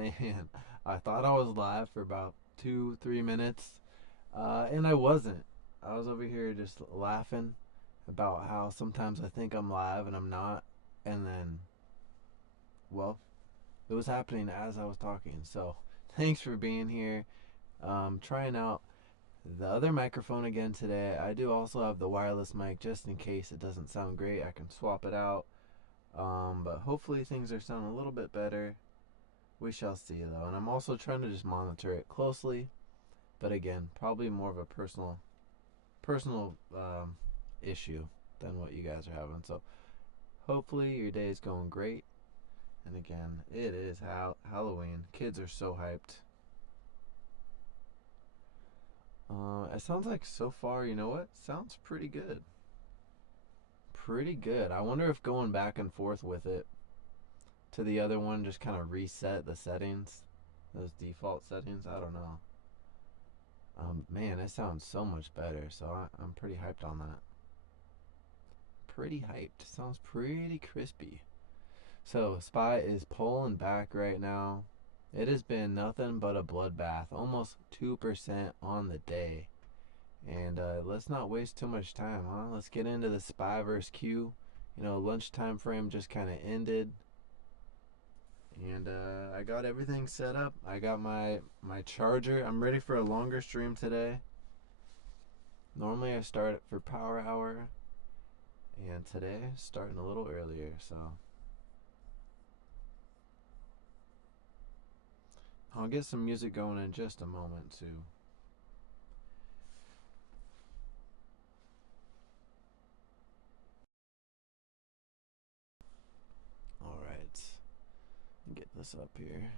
Man, I thought I was live for about 2, 3 minutes, and I wasn't. I was over here just laughing about how sometimes I think I'm live and I'm not, and then, well, it was happening as I was talking. So, thanks for being here. Trying out the other microphone again today. I do also have the wireless mic just in case it doesn't sound great. I can swap it out. But hopefully things are sounding a little bit better. We shall see though, and I'm also trying to just monitor it closely. But again, probably more of a personal issue than what you guys are having. So hopefully your day is going great. And again, it is Halloween. Kids are so hyped. It sounds like so far, you know what? Sounds pretty good. Pretty good. I wonder if going back and forth with it to the other one just kind of reset the settings, those default settings. I don't know. Man, it sounds so much better. So I'm pretty hyped on that. Pretty hyped. Sounds pretty crispy. So Spy is pulling back right now. It has been nothing but a bloodbath. Almost 2% on the day. And let's not waste too much time, huh? Let's get into the Spy versus Q. You know, lunchtime frame just kind of ended. And I got everything set up. I got my charger. I'm ready for a longer stream today. Normally I start it for power hour, and today starting a little earlier. So I'll get some music going in just a moment too. All right, get this up here.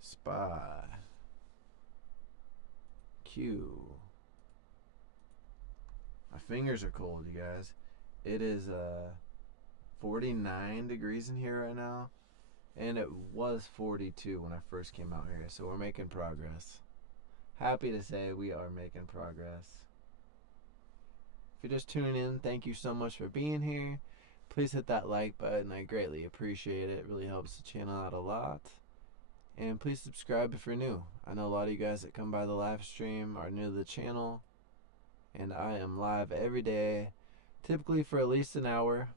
Spy Q. My fingers are cold, you guys. It is 49 degrees in here right now, and it was 42 when I first came out here. So we're making progress. Happy to say we are making progress. If you're just tuning in, thank you so much for being here. Please hit that like button. I greatly appreciate it. It really helps the channel out a lot. And please subscribe if you're new. I know a lot of you guys that come by the live stream are new to the channel. And I am live every day, typically for at least an hour.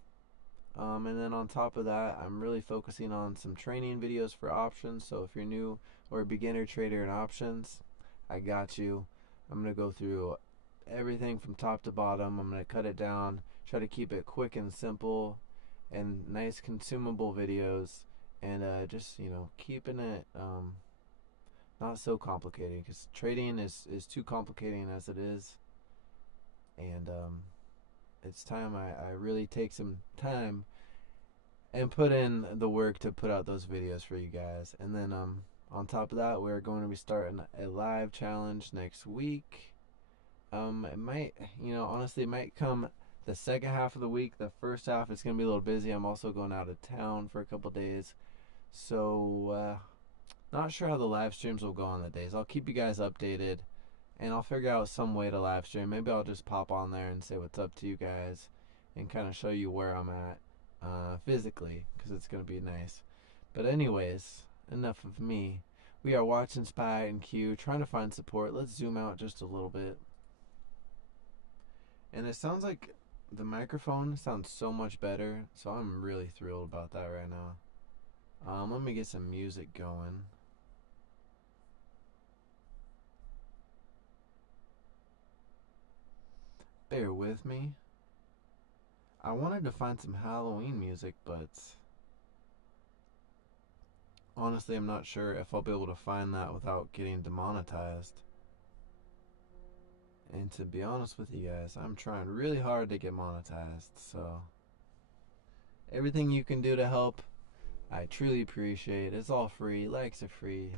And then on top of that, I'm really focusing on some training videos for options. So if you're new or a beginner trader in options, I got you. I'm going to go through everything from top to bottom. I'm going to cut it down, try to keep it quick and simple and nice consumable videos, and just, you know, keeping it not so complicated, because trading is too complicating as it is. And it's time I really take some time and put in the work to put out those videos for you guys. And then on top of that, we're going to be starting a live challenge next week. It might, you know, honestly, it might come the second half of the week. The first half it's gonna be a little busy. I'm also going out of town for a couple days, so not sure how the live streams will go on the days. I'll keep you guys updated, and I'll figure out some way to live stream. Maybe I'll just pop on there and say what's up to you guys, and kind of show you where I'm at physically, because it's gonna be nice. But anyways, enough of me. We are watching Spy and Q, trying to find support. Let's zoom out just a little bit. And it sounds like the microphone sounds so much better, so I'm really thrilled about that right now. Let me get some music going. Bear with me. I wanted to find some Halloween music, but honestly, I'm not sure if I'll be able to find that without getting demonetized. And to be honest with you guys, I'm trying really hard to get monetized, so everything you can do to help, I truly appreciate. It's all free. Likes are free.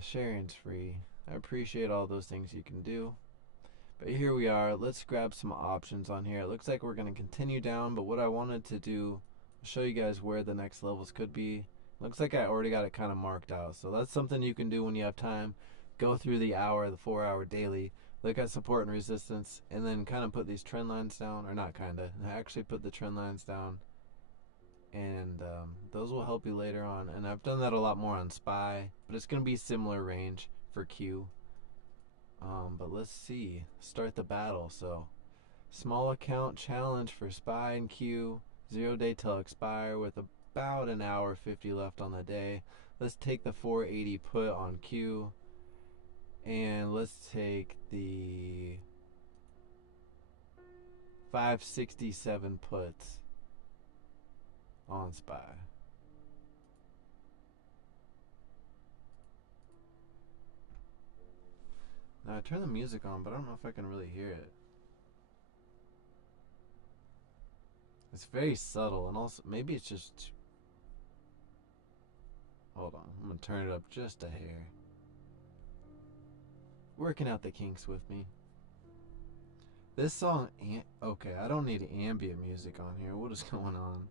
Sharing's free. I appreciate all those things you can do. But here we are. Let's grab some options on here. It looks like we're going to continue down, but what I wanted to do, show you guys where the next levels could be. Looks like I already got it kind of marked out, so that's something you can do when you have time. Go through the 4-hour daily, look at support and resistance, and then kind of put these trend lines down, or not kind of, actually put the trend lines down, and those will help you later on. And I've done that a lot more on SPY, but it's going to be similar range for Q. But let's see. Start the battle. So, small account challenge for SPY and Q. 0 day till expire with about an hour 50 left on the day. Let's take the 480 put on Q. And let's take the 567 puts on SPY. Now I turn the music on, but I don't know if I can really hear it. It's very subtle, and also maybe it's just. Hold on, I'm gonna turn it up just a hair. Working out the kinks with me. This song, okay, I don't need ambient music on here. What is going on?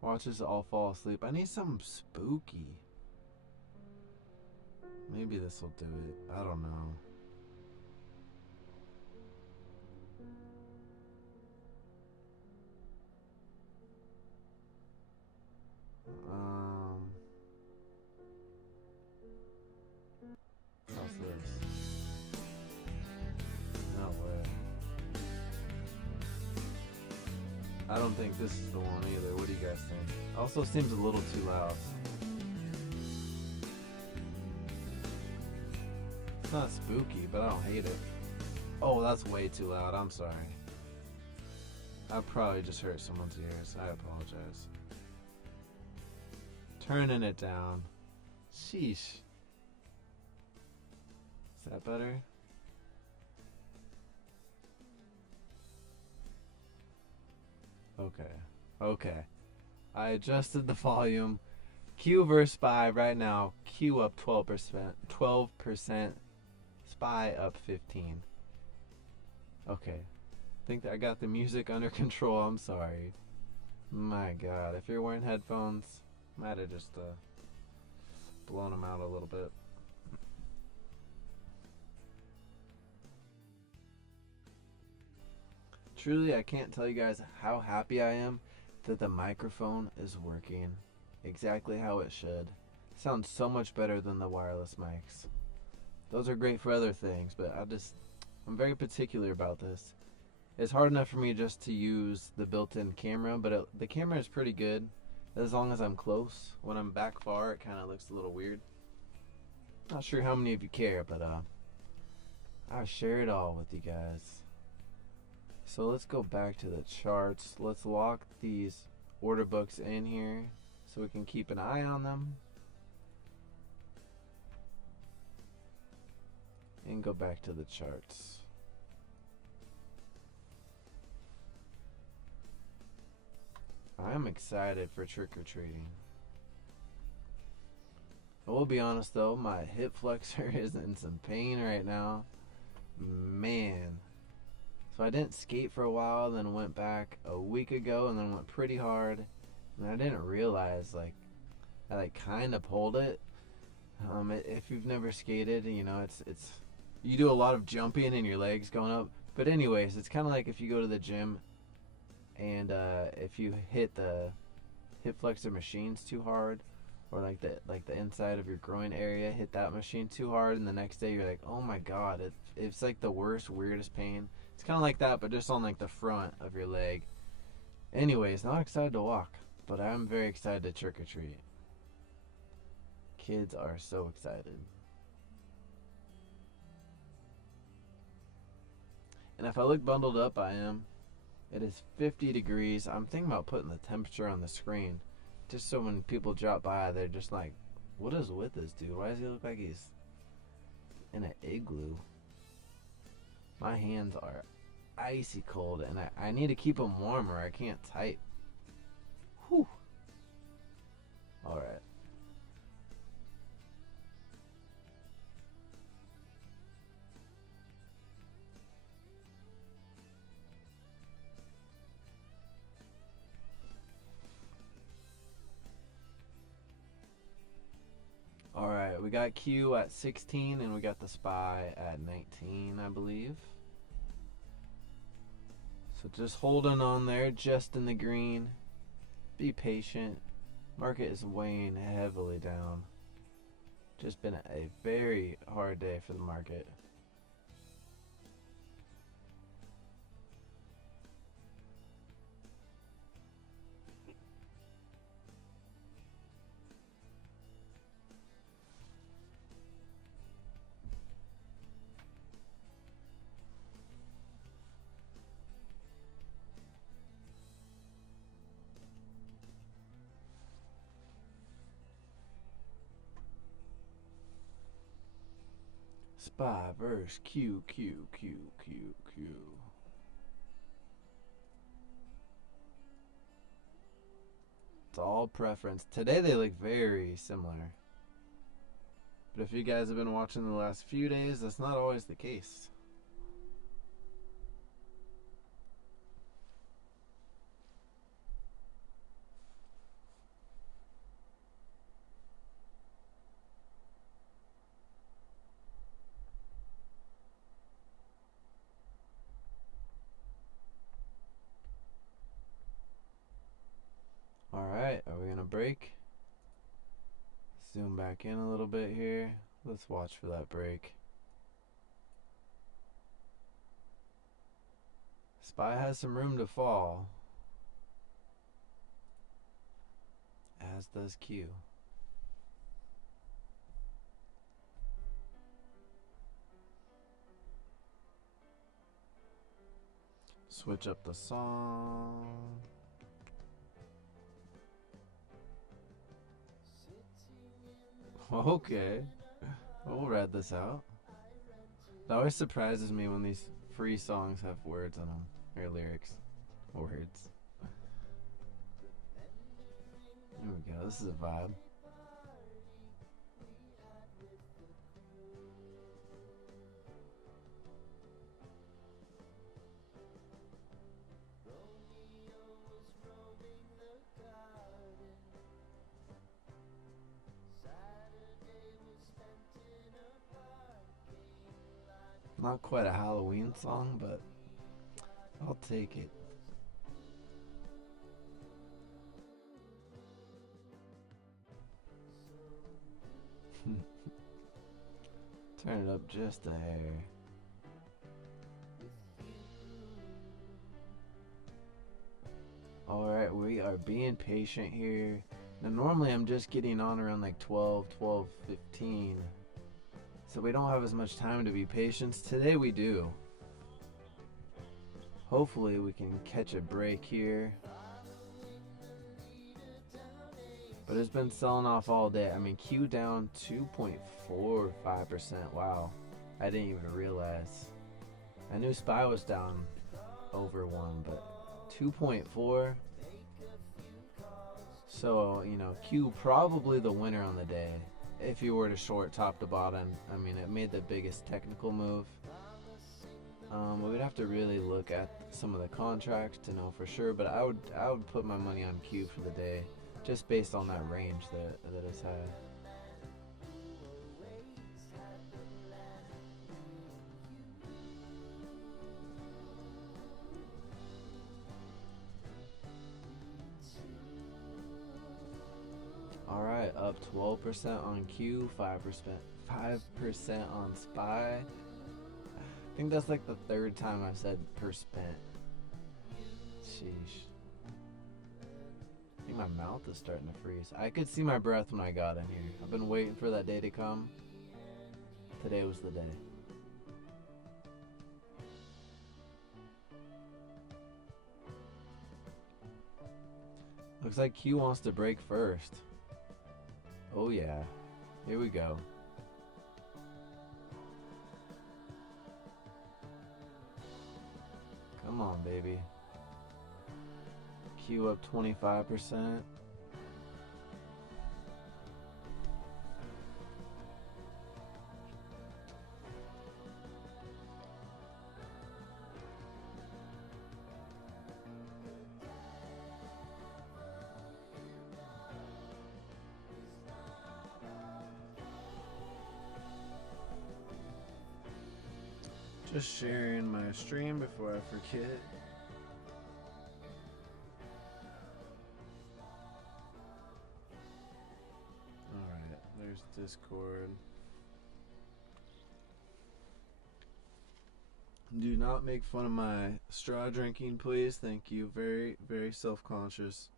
Watch us all fall asleep. I need something spooky. Maybe this will do it. I don't know. How's this? No way. I don't think this is the one either. What do you guys think? Also seems a little too loud. It's not spooky, but I don't hate it. Oh, that's way too loud. I'm sorry. I probably just hurt someone's ears. I apologize. Turning it down. Sheesh. Is that better? Okay. I adjusted the volume. Q versus SPY right now. Q up 12%. 12%. SPY up 15. Okay. I think that I got the music under control. I'm sorry. My God. If you're wearing headphones, might have just blown them out a little bit. Truly, I can't tell you guys how happy I am that the microphone is working exactly how it should. It sounds so much better than the wireless mics. Those are great for other things, but I'm very particular about this. It's hard enough for me just to use the built-in camera, but the camera is pretty good as long as I'm close. When I'm back far, it kind of looks a little weird. Not sure how many of you care, but I'll share it all with you guys. So let's go back to the charts. Let's lock these order books in here so we can keep an eye on them. And go back to the charts. I'm excited for trick-or-treating. I will be honest though, my hip flexor is in some pain right now. Man. So I didn't skate for a while, then went back a week ago, and then went pretty hard. And I didn't realize, I kind of pulled it. If you've never skated, you know, it's you do a lot of jumping and your legs going up. But anyways, it's kind of like if you go to the gym and if you hit the hip flexor machines too hard, or like the inside of your groin area, hit that machine too hard, and the next day you're like, oh my God, it's like the worst, weirdest pain. It's kind of like that, but just on like the front of your leg. Anyways, not excited to walk, but I'm very excited to trick or treat. Kids are so excited. And if I look bundled up, I am. It is 50 degrees. I'm thinking about putting the temperature on the screen, just so when people drop by, they're just like, what is with this dude? Why does he look like he's in an igloo? My hands are icy cold, and I need to keep them warm or I can't type. Whew. Alright. Alright, we got Q at 16 and we got the SPY at 19, I believe. So just holding on there, just in the green. be patient. Market is weighing heavily down. Just been a very hard day for the market. SPY versus QQQ. It's all preference. Today they look very similar. But if you guys have been watching the last few days, that's not always the case. Alright, are we going to break? Zoom back in a little bit here. Let's watch for that break. SPY has some room to fall, as does Q. Switch up the song. Okay, we'll read this out. It always surprises me when these free songs have words on them, or lyrics, words. There we go, this is a vibe. Not quite a Halloween song, but I'll take it. Turn it up just a hair. Alright, we are being patient here. Now normally I'm just getting on around like 12:15. So we don't have as much time to be patient. Today we do. Hopefully we can catch a break here. But it's been selling off all day. I mean, Q down 2.45%. Wow. I didn't even realize. I knew SPY was down over 1, but 2.4. So, you know, Q probably the winner on the day. If you were to short top to bottom, I mean, it made the biggest technical move. We would have to really look at some of the contracts to know for sure, but I would put my money on Q for the day, just based on that range that it's had. Alright, up 12% on Q, 5% on SPY. I think that's like the third time I've said percent. Sheesh. I think my mouth is starting to freeze. I could see my breath when I got in here. I've been waiting for that day to come. Today was the day. Looks like Q wants to break first. Oh yeah, here we go. Come on, baby. Q up 25%. Just sharing my stream before I forget. There's Discord. Do not make fun of my straw drinking, please. Thank you. Very, very self-conscious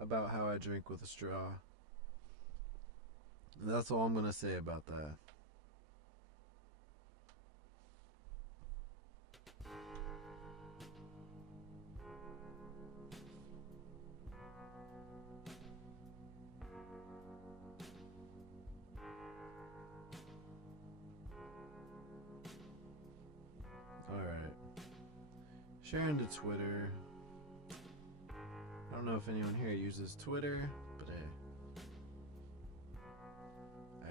about how I drink with a straw. That's all I'm going to say about that. Alright. Sharing to Twitter. I don't know if anyone here uses Twitter, but hey.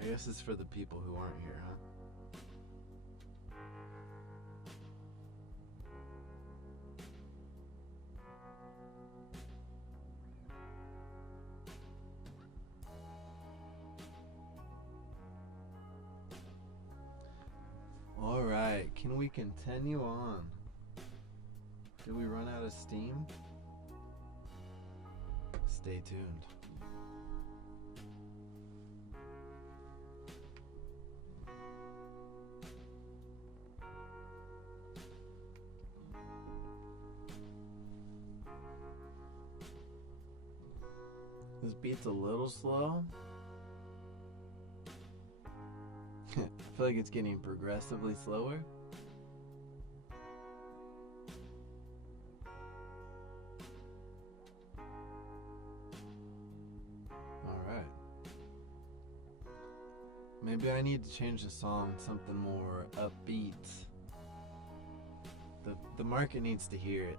I guess it's for the people who aren't here, huh? Alright, can we continue on? Did we run out of steam? Stay tuned. This beat's a little slow. I feel like it's getting progressively slower. Alright. Maybe I need to change the song to something more upbeat. The market needs to hear it.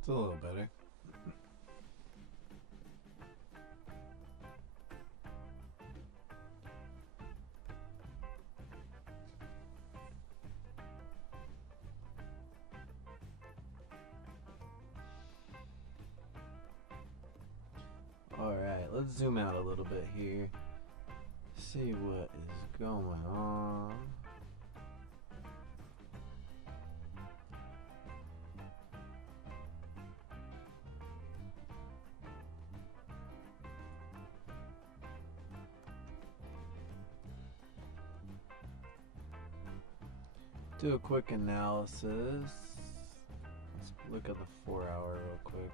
It's a little better. Alright, let's zoom out a little bit here. See what is going on. Do a quick analysis. Let's look at the 4 hour real quick.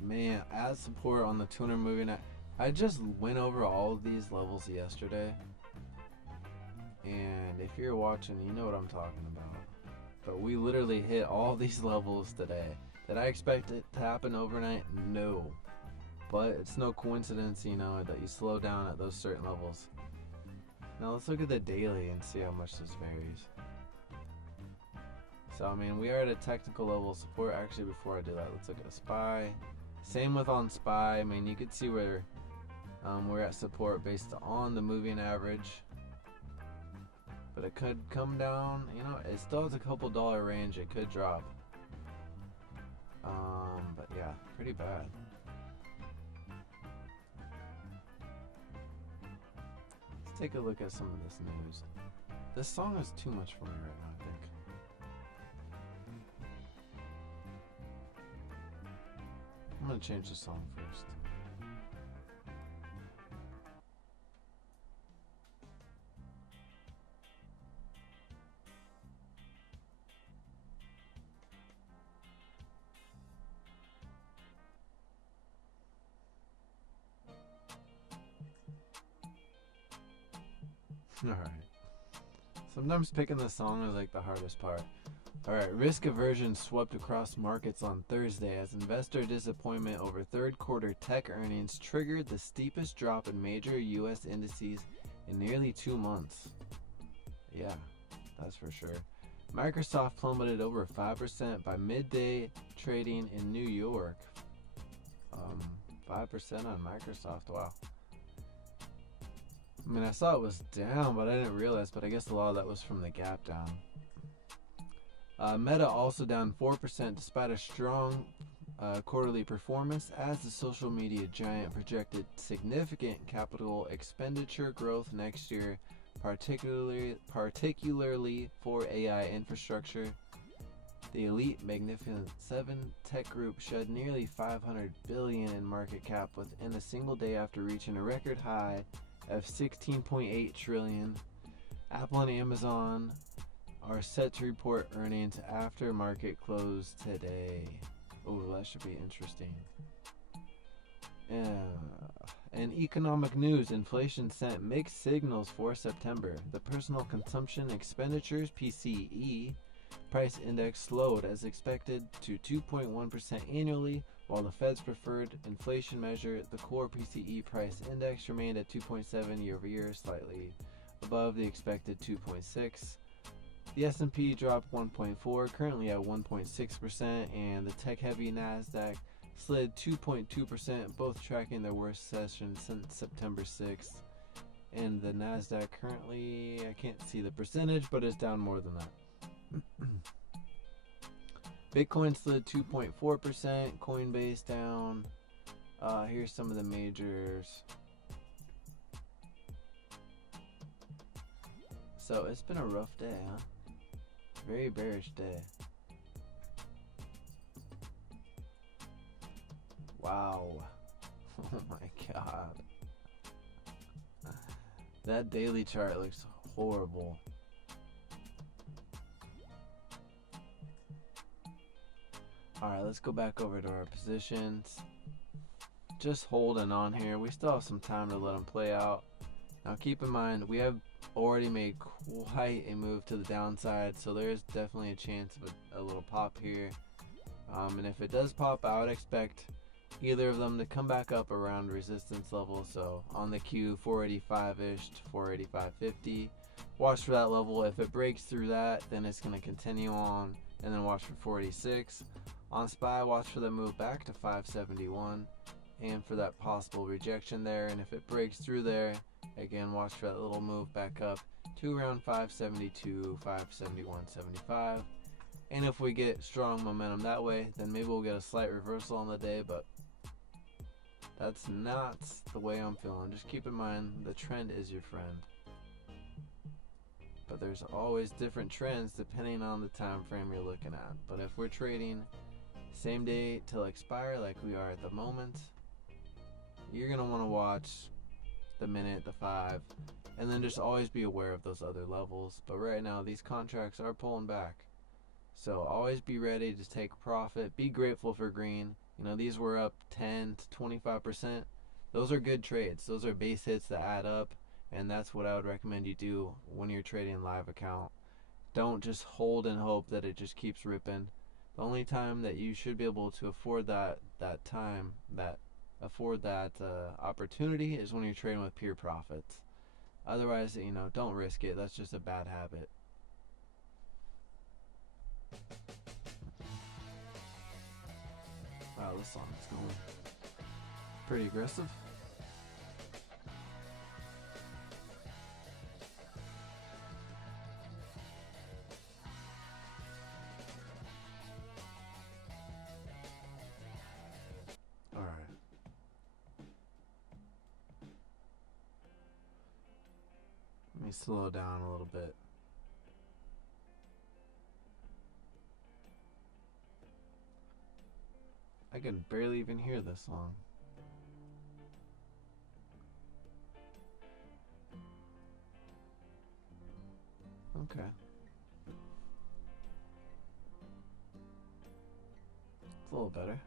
Man, add support on the tuner moving. I just went over all of these levels yesterday. And if you're watching, you know what I'm talking about. But we literally hit all these levels today. Did I expect it to happen overnight? No. But it's no coincidence, you know, that you slow down at those certain levels. Now let's look at the daily and see how much this varies. So, I mean, we are at a technical level of support. Actually, before I do that, let's look at a SPY. Same with on SPY. I mean, you could see where we're at support based on the moving average. But it could come down. You know, it still has a couple dollar range. It could drop. But yeah, pretty bad. Let's take a look at some of this news. This song is too much for me right now, I think. I'm gonna change the song first. Alright. Sometimes picking the song is like the hardest part. Alright, risk aversion swept across markets on Thursday as investor disappointment over third quarter tech earnings triggered the steepest drop in major U.S. indices in nearly 2 months. Yeah, that's for sure. Microsoft plummeted over 5% by midday trading in New York. 5% on Microsoft, wow. I mean, I saw it was down, but I didn't realize. But I guess a lot of that was from the gap down. Meta also down 4% despite a strong quarterly performance, as the social media giant projected significant capital expenditure growth next year, particularly for AI infrastructure. The elite Magnificent Seven tech group shed nearly $500 billion in market cap within a single day after reaching a record high of $16.8 trillion. Apple and Amazon are set to report earnings after market close today. Oh, that should be interesting. In economic news, inflation sent mixed signals for September. The Personal Consumption Expenditures (PCE) price index slowed as expected to 2.1% annually, while the Fed's preferred inflation measure, the core PCE price index, remained at 2.7 year over year, slightly above the expected 2.6. The S&P dropped 1.4, currently at 1.6%, and the tech-heavy Nasdaq slid 2.2%, both tracking their worst session since September 6th. And the Nasdaq currently, I can't see the percentage, but it's down more than that. Bitcoin slid 2.4%, Coinbase down. Here's some of the majors. So it's been a rough day, huh? Very bearish day. Wow. Oh my god. That daily chart looks horrible. Alright, let's go back over to our positions. Just holding on here. We still have some time to let them play out. Now keep in mind, we have already made quite a move to the downside, so there is definitely a chance of a little pop here. And if it does pop, I would expect either of them to come back up around resistance level. So on the Q, 485-ish to 485.50. Watch for that level. If it breaks through that, then it's going to continue on, and then watch for 486. On SPY, watch for the move back to 571 and for that possible rejection there. And if it breaks through there, again, watch for that little move back up to around 572, 571.75. And if we get strong momentum that way, then maybe we'll get a slight reversal on the day, but that's not the way I'm feeling. Just keep in mind, the trend is your friend. But there's always different trends depending on the time frame you're looking at. But if we're trading same day till expire like we are at the moment, you're going to want to watch the minute, the 5, and then just always be aware of those other levels. But right now, these contracts are pulling back. So always be ready to take profit. Be grateful for green. You know, these were up 10 to 25%. Those are good trades. Those are base hits that add up, and that's what I would recommend you do when you're trading live account. Don't just hold and hope that it just keeps ripping. The only time that you should be able to afford that opportunity is when you're trading with pure profits. Otherwise, you know, don't risk it. That's just a bad habit. Wow, this song is going pretty aggressive. Alright. Let me slow down a little bit. I can barely even hear this song. Okay. It's a little better.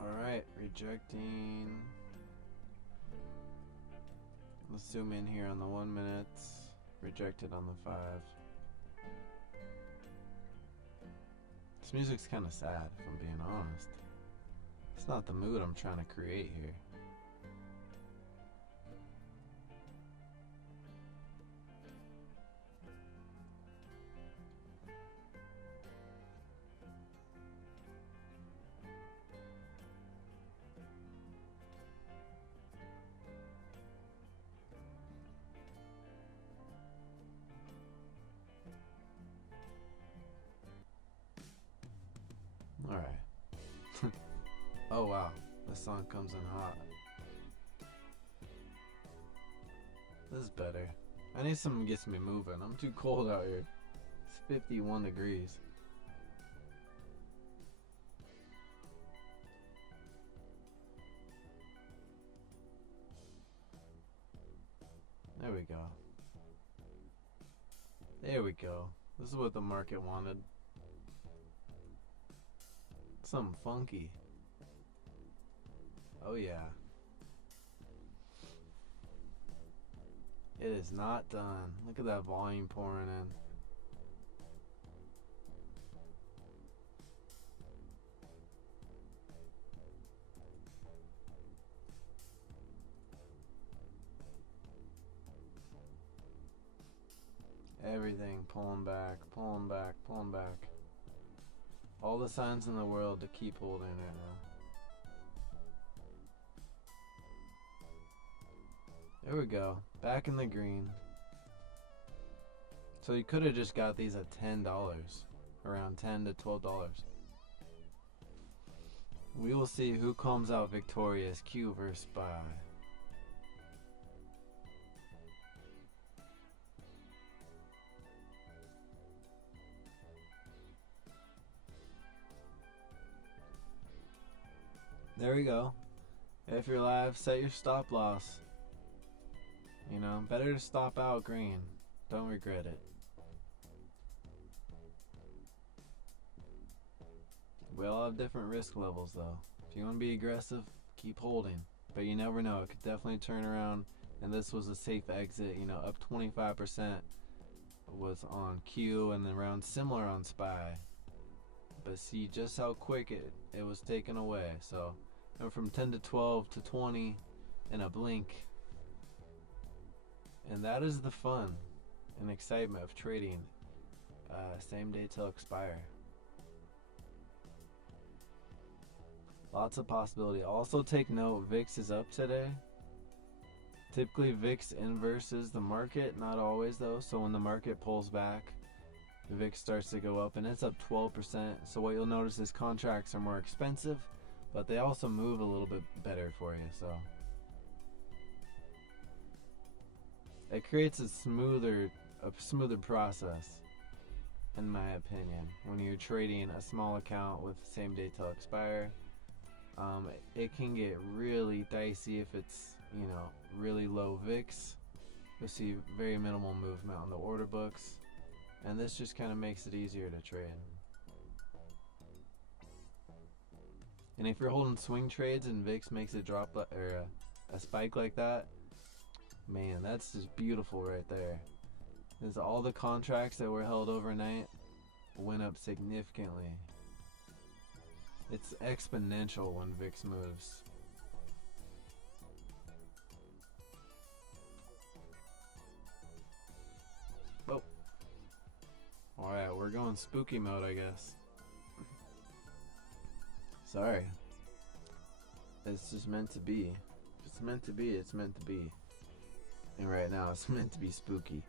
Alright, rejecting. Let's zoom in here on the 1 minute. Rejected on the 5. This music's kind of sad, if I'm being honest. It's not the mood I'm trying to create here. Alright. Oh wow, this song comes in hot. This is better. I need something that gets me moving. I'm too cold out here. It's 51 degrees. There we go. There we go. This is what the market wanted. Something funky. Oh yeah. It is not done. Look at that volume pouring in. Everything pulling back, pulling back, pulling back. All the signs in the world to keep holding right now. There we go. Back in the green. So you could have just got these at $10. Around $10 to $12. We will see who comes out victorious. Q versus SPY. There we go. If you're live, set your stop loss. You know, better to stop out green. Don't regret it. We all have different risk levels though. If you want to be aggressive, keep holding. But you never know, it could definitely turn around. And this was a safe exit, you know, up 25% was on Q and then around similar on SPY. But see just how quick it was taken away. So went from 10 to 12 to 20 in a blink. And that is the fun and excitement of trading same day till expire. Lots of possibility. Also take note, VIX is up today. Typically VIX inverses the market, not always though. So when the market pulls back, the VIX starts to go up, and it's up 12%. So what you'll notice is contracts are more expensive, but they also move a little bit better for you. So it creates a smoother process, in my opinion, when you're trading a small account with same day till expire. It can get really dicey if it's, you know, really low VIX. You'll see very minimal movement on the order books, and this just kind of makes it easier to trade. And if you're holding swing trades and VIX makes it drop or a spike like that, man, that's just beautiful right there. Because all the contracts that were held overnight went up significantly. It's exponential when VIX moves. Oh. Alright, we're going spooky mode, I guess. Sorry. It's just meant to be. If it's meant to be, it's meant to be. And right now, it's meant to be spooky.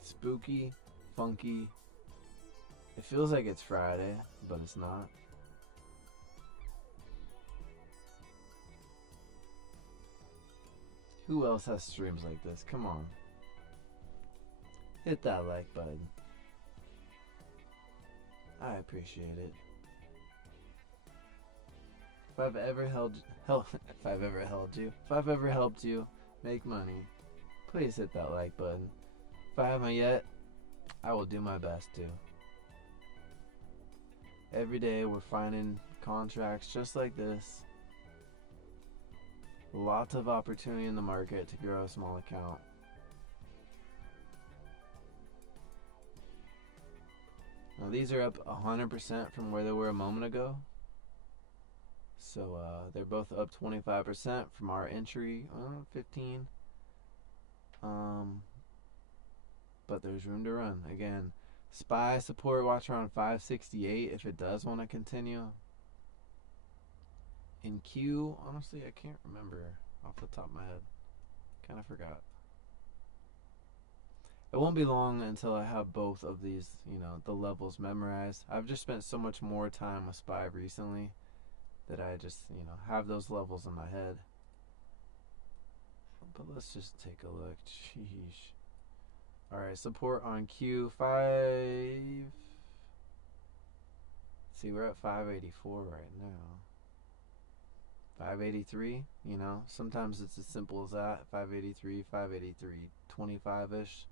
Spooky, funky. It feels like it's Friday, but it's not. Who else has streams like this? Come on. Hit that like button. I appreciate it. If I've ever if I've ever helped you make money, please hit that like button. If I haven't yet, I will do my best to. Every day we're finding contracts just like this Lots of opportunity in the market to grow a small account. Now these are up 100% from where they were a moment ago. So they're both up 25% from our entry, 15. But there's room to run. Again, SPY support watch around 568 if it does want to continue. In Q, honestly, I can't remember off the top of my head. Kind of forgot. It won't be long until I have both of these, the levels memorized. I've just spent so much more time with SPY recently that I just, have those levels in my head. But let's just take a look. Sheesh. Alright, support on Q5. See, we're at 584 right now. 583, sometimes it's as simple as that. 583, 583, 25-ish.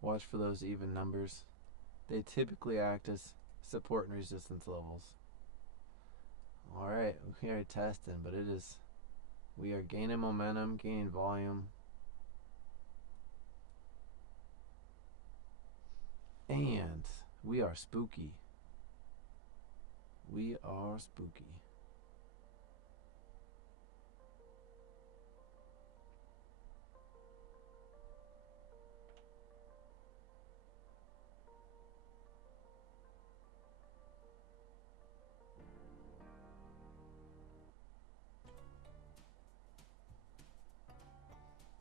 Watch for those even numbers. They typically act as support and resistance levels. Alright, we are testing, but we are gaining momentum, gaining volume. And we are spooky. We are spooky.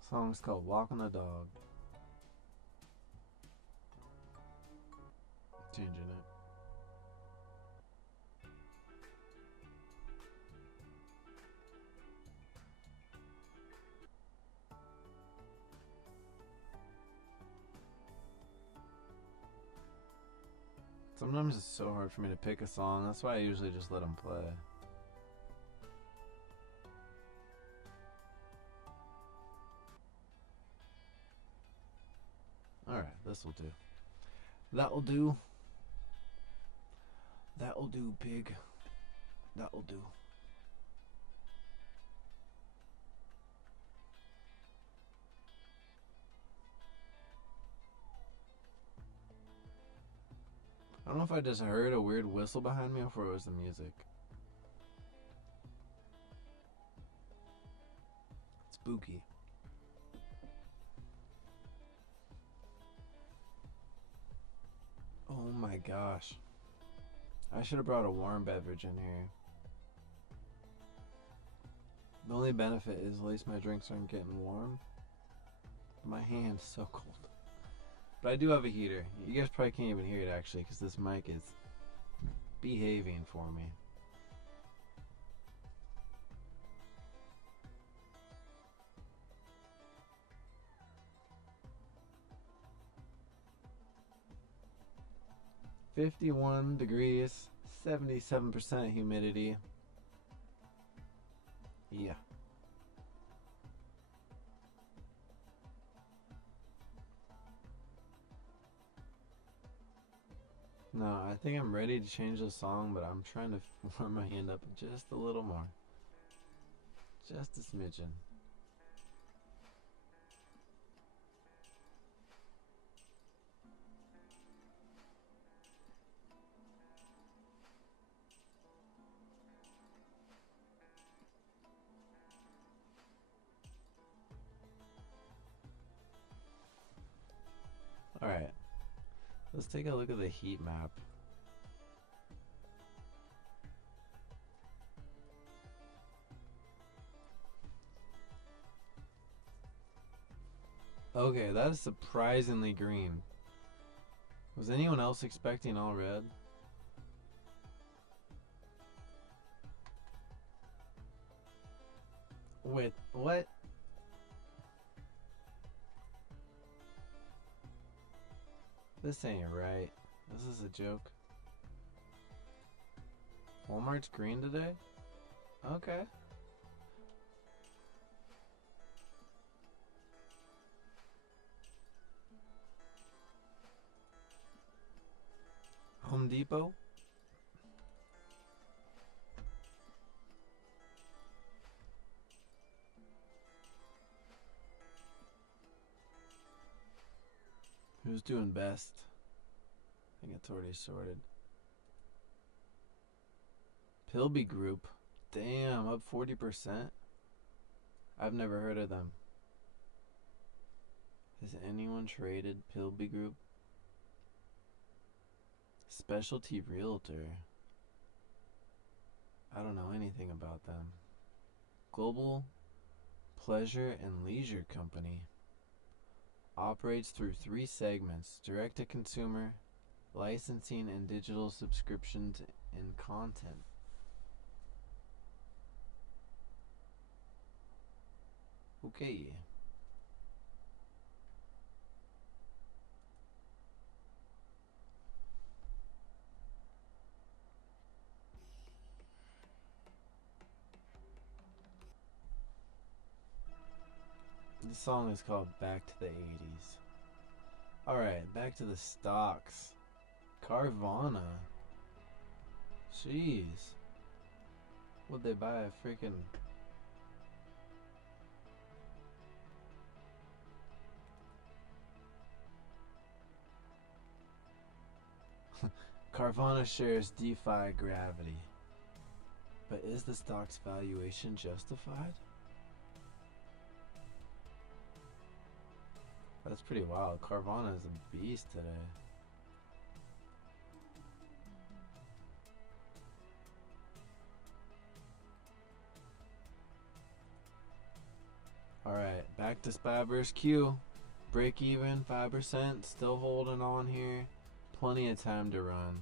Song's called Walking the Dog. Changing it. Sometimes it's so hard for me to pick a song. That's why I usually just let them play. Alright, this will do. That'll do. That'll do, pig. That'll do. I don't know if I just heard a weird whistle behind me or if it was the music. Spooky. Oh my gosh. I should have brought a warm beverage in here. The only benefit is at least my drinks aren't getting warm. My hand's so cold. But I do have a heater. You guys probably can't even hear it actually because this mic is behaving for me. $51 degrees, 77% humidity. Yeah. No, I think I'm ready to change the song, but I'm trying to warm my hand up just a little more. Just a smidgen. Alright, let's take a look at the heat map. Okay, that is surprisingly green. Was anyone else expecting all red? Wait, what? This ain't right. This is a joke. Walmart's green today? Okay. Home Depot? Who's doing best? I think it's already sorted. Pilby Group. Damn, up 40%. I've never heard of them. Has anyone traded Pilby Group? Specialty Realtor. I don't know anything about them. Global Pleasure and Leisure Company. Operates through 3 segments: direct-to-consumer, licensing, and digital subscriptions and content. Okay. This song is called Back to the 80s. Alright, back to the stocks. Carvana. Jeez. Would they buy a freaking... Carvana shares defy gravity. But is the stock's valuation justified? That's pretty wild. Carvana is a beast today. Alright, back to SPY vs Q. Break even, 5%. Still holding on here. Plenty of time to run.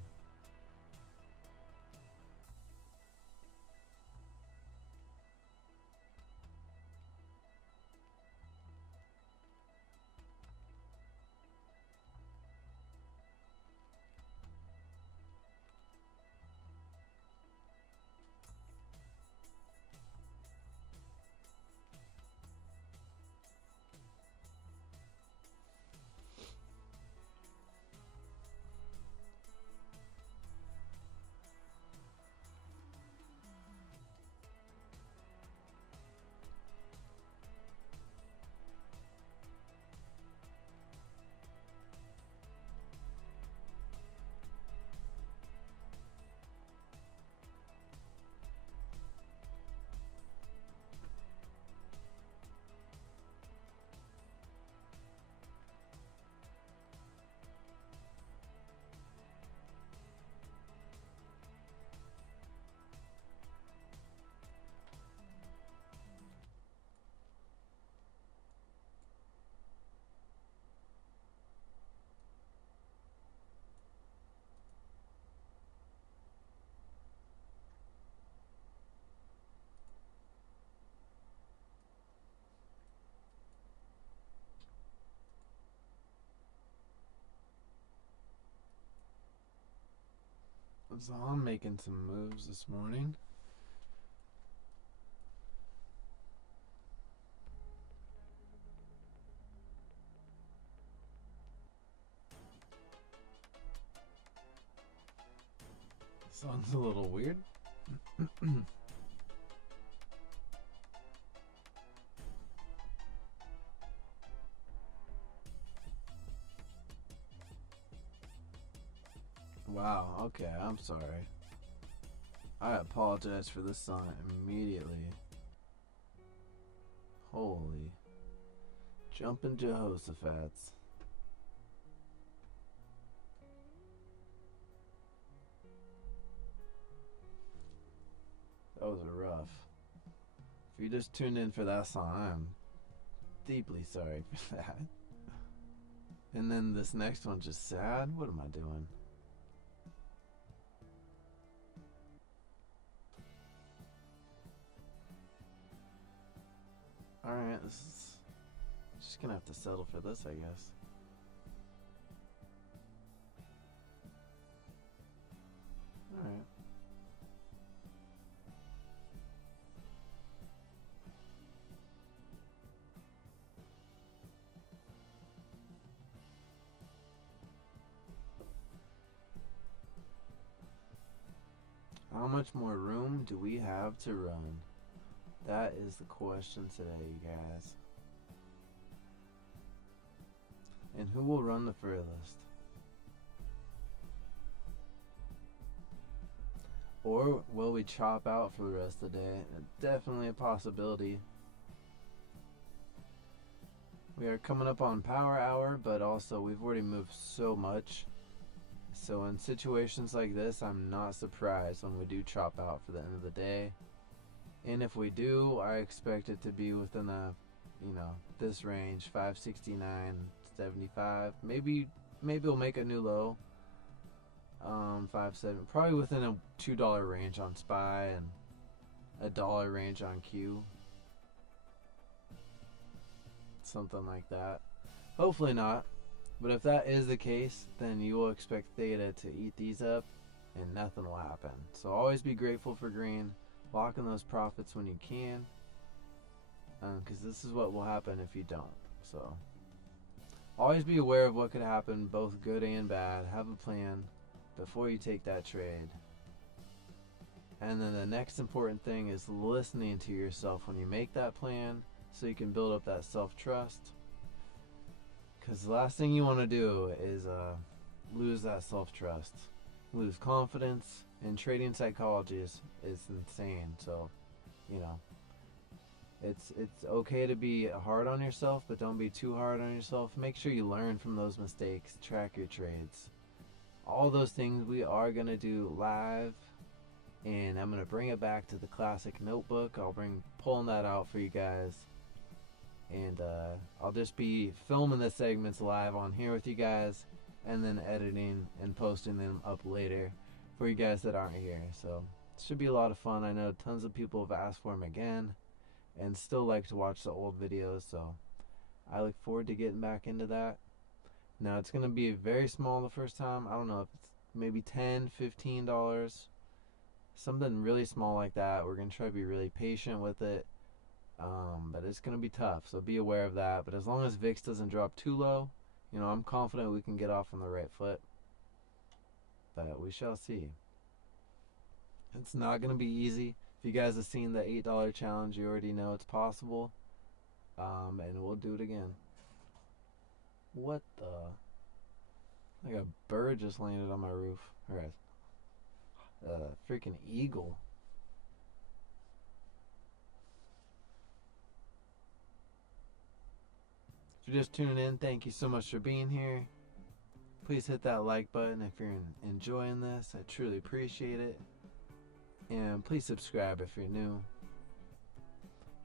So I'm making some moves this morning. Sounds a little weird. Wow, okay, I'm sorry. I apologize for this song immediately. Holy. Jumpin' Jehoshaphat's. That was rough. If you just tuned in for that song, I'm deeply sorry for that. And then this next one's just sad. What am I doing? Alright, this is just gonna have to settle for this, I guess. Alright. How much more room do we have to run? That is the question today, you guys. And who will run the furthest? Or will we chop out for the rest of the day? Definitely a possibility. We are coming up on power hour, but also we've already moved so much. So in situations like this, I'm not surprised when we do chop out for the end of the day. And if we do, I expect it to be within a, this range, 569, 75. Maybe we'll make a new low. 5.7, probably within a $2 range on SPY and $1 range on Q. Something like that. Hopefully not. But if that is the case, then you will expect theta to eat these up and nothing will happen. So always be grateful for green. Lock in those profits when you can. Because this is what will happen if you don't. So always be aware of what could happen, both good and bad. Have a plan before you take that trade. And then the next important thing is listening to yourself when you make that plan so you can build up that self-trust. Because the last thing you want to do is lose that self-trust. Lose confidence. And trading psychology is insane. So, it's okay to be hard on yourself, but don't be too hard on yourself. Make sure you learn from those mistakes. Track your trades. All those things we are going to do live. And I'm going to bring it back to the classic notebook. I'll pulling that out for you guys. And I'll just be filming the segments live on here with you guys. And then editing and posting them up later for you guys that aren't here. So it should be a lot of fun. I know tons of people have asked for them again. And still like to watch the old videos. So I look forward to getting back into that. Now it's going to be very small the first time. I don't know if it's maybe $10, $15. Something really small like that. We're going to try to be really patient with it. But it's going to be tough. So be aware of that. But as long as VIX doesn't drop too low, I'm confident we can get off on the right foot. But we shall see. It's not going to be easy. If you guys have seen the $8 challenge, you already know it's possible. And we'll do it again. What the? Like a bird just landed on my roof. Alright. Freaking eagle. If you're just tuning in, thank you so much for being here. Please hit that like button if you're enjoying this. I truly appreciate it. And please subscribe if you're new.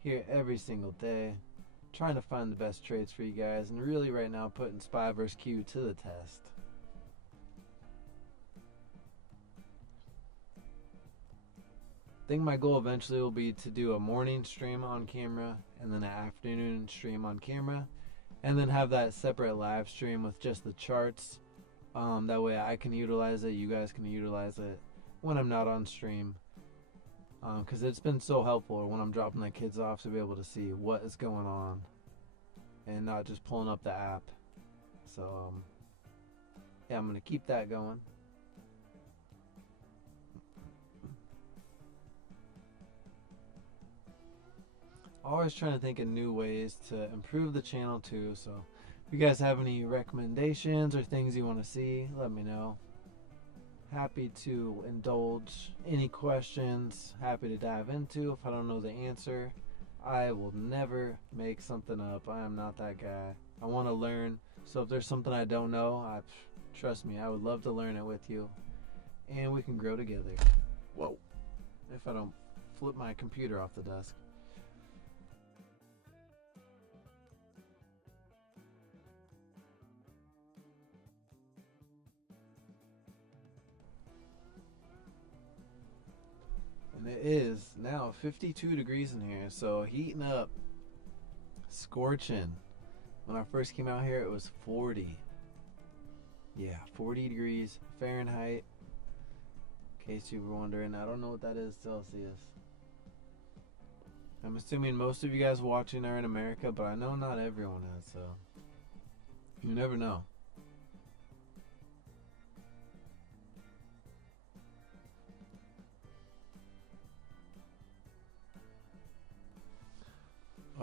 Here every single day, trying to find the best trades for you guys, and really right now putting SPY vs Q to the test. I think my goal eventually will be to do a morning stream on camera and then an afternoon stream on camera, and then have that separate live stream with just the charts. That way I can utilize it, you guys can utilize it when I'm not on stream. Because it's been so helpful when I'm dropping the kids off to be able to see what is going on and not just pulling up the app. So yeah, I'm going to keep that going. Always trying to think of new ways to improve the channel too. So if you guys have any recommendations or things you want to see, let me know. Happy to indulge any questions. Happy to dive into. If I don't know the answer, I will never make something up. I am not that guy. I want to learn. So if there's something I don't know, trust me, I would love to learn it with you. And we can grow together. Whoa. If I don't flip my computer off the desk. And it is now 52 degrees in here, so heating up, scorching. When I first came out here, it was 40. Yeah, 40 degrees Fahrenheit. In case you were wondering, I don't know what that is Celsius. I'm assuming most of you guys watching are in America, but I know not everyone is, so you never know.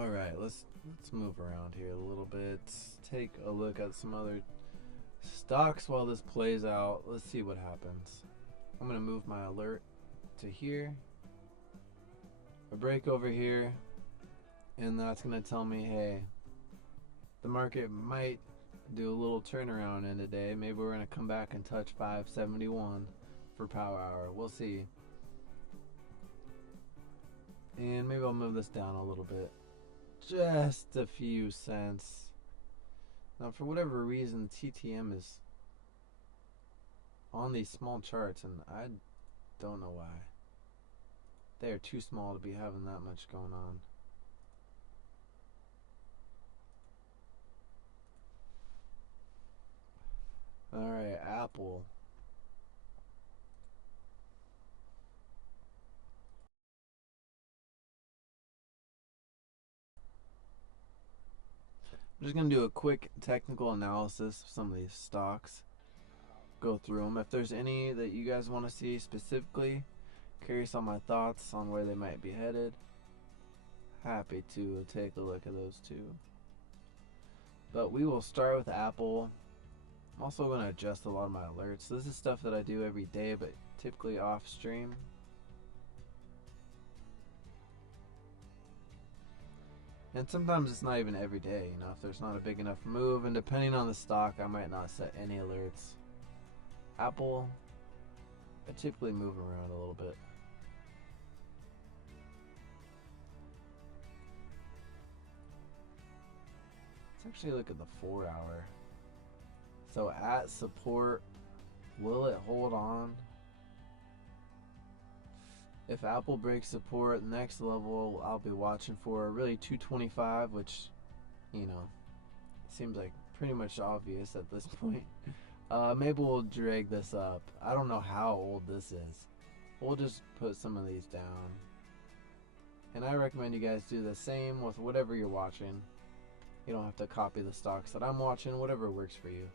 Alright, let's move around here a little bit. Take a look at some other stocks while this plays out. Let's see what happens. I'm gonna move my alert to here. A break over here, and that's gonna tell me, hey, the market might do a little turnaround in today. Maybe we're gonna come back and touch 571 for power hour. We'll see. And maybe I'll move this down a little bit, just a few cents. Now, for whatever reason, TTM is on these small charts, and I don't know why. They are too small to be having that much going on. Alright, Apple. I'm just going to do a quick technical analysis of some of these stocks. Go through them. If there's any that you guys want to see specifically, curious on my thoughts on where they might be headed, happy to take a look at those too. But we will start with Apple. I'm also going to adjust a lot of my alerts. This is stuff that I do every day, but typically off stream. And sometimes it's not even every day, you know, if there's not a big enough move, and depending on the stock, I might not set any alerts. Apple, I typically move around a little bit. Let's actually look at the 4 hour. So at support, will it hold on? If Apple breaks support, next level I'll be watching for really 225, which, you know, seems like pretty much obvious at this point. Maybe we'll drag this up. I don't know how old this is. We'll just put some of these down. And I recommend you guys do the same with whatever you're watching. You don't have to copy the stocks that I'm watching, whatever works for you.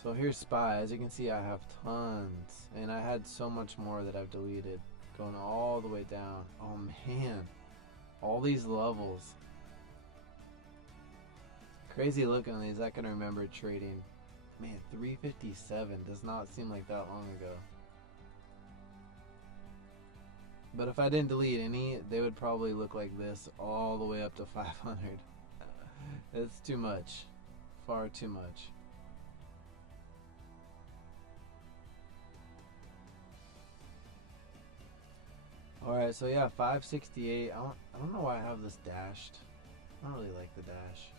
So here's SPY. As you can see, I have tons, and I had so much more that I've deleted, going all the way down. Oh man, all these levels. Crazy looking at these. I can remember trading. Man, 357 does not seem like that long ago. But if I didn't delete any, they would probably look like this all the way up to 500. It's too much. Far too much. Alright, so yeah, 568. I don't know why I have this dashed. I don't really like the dash.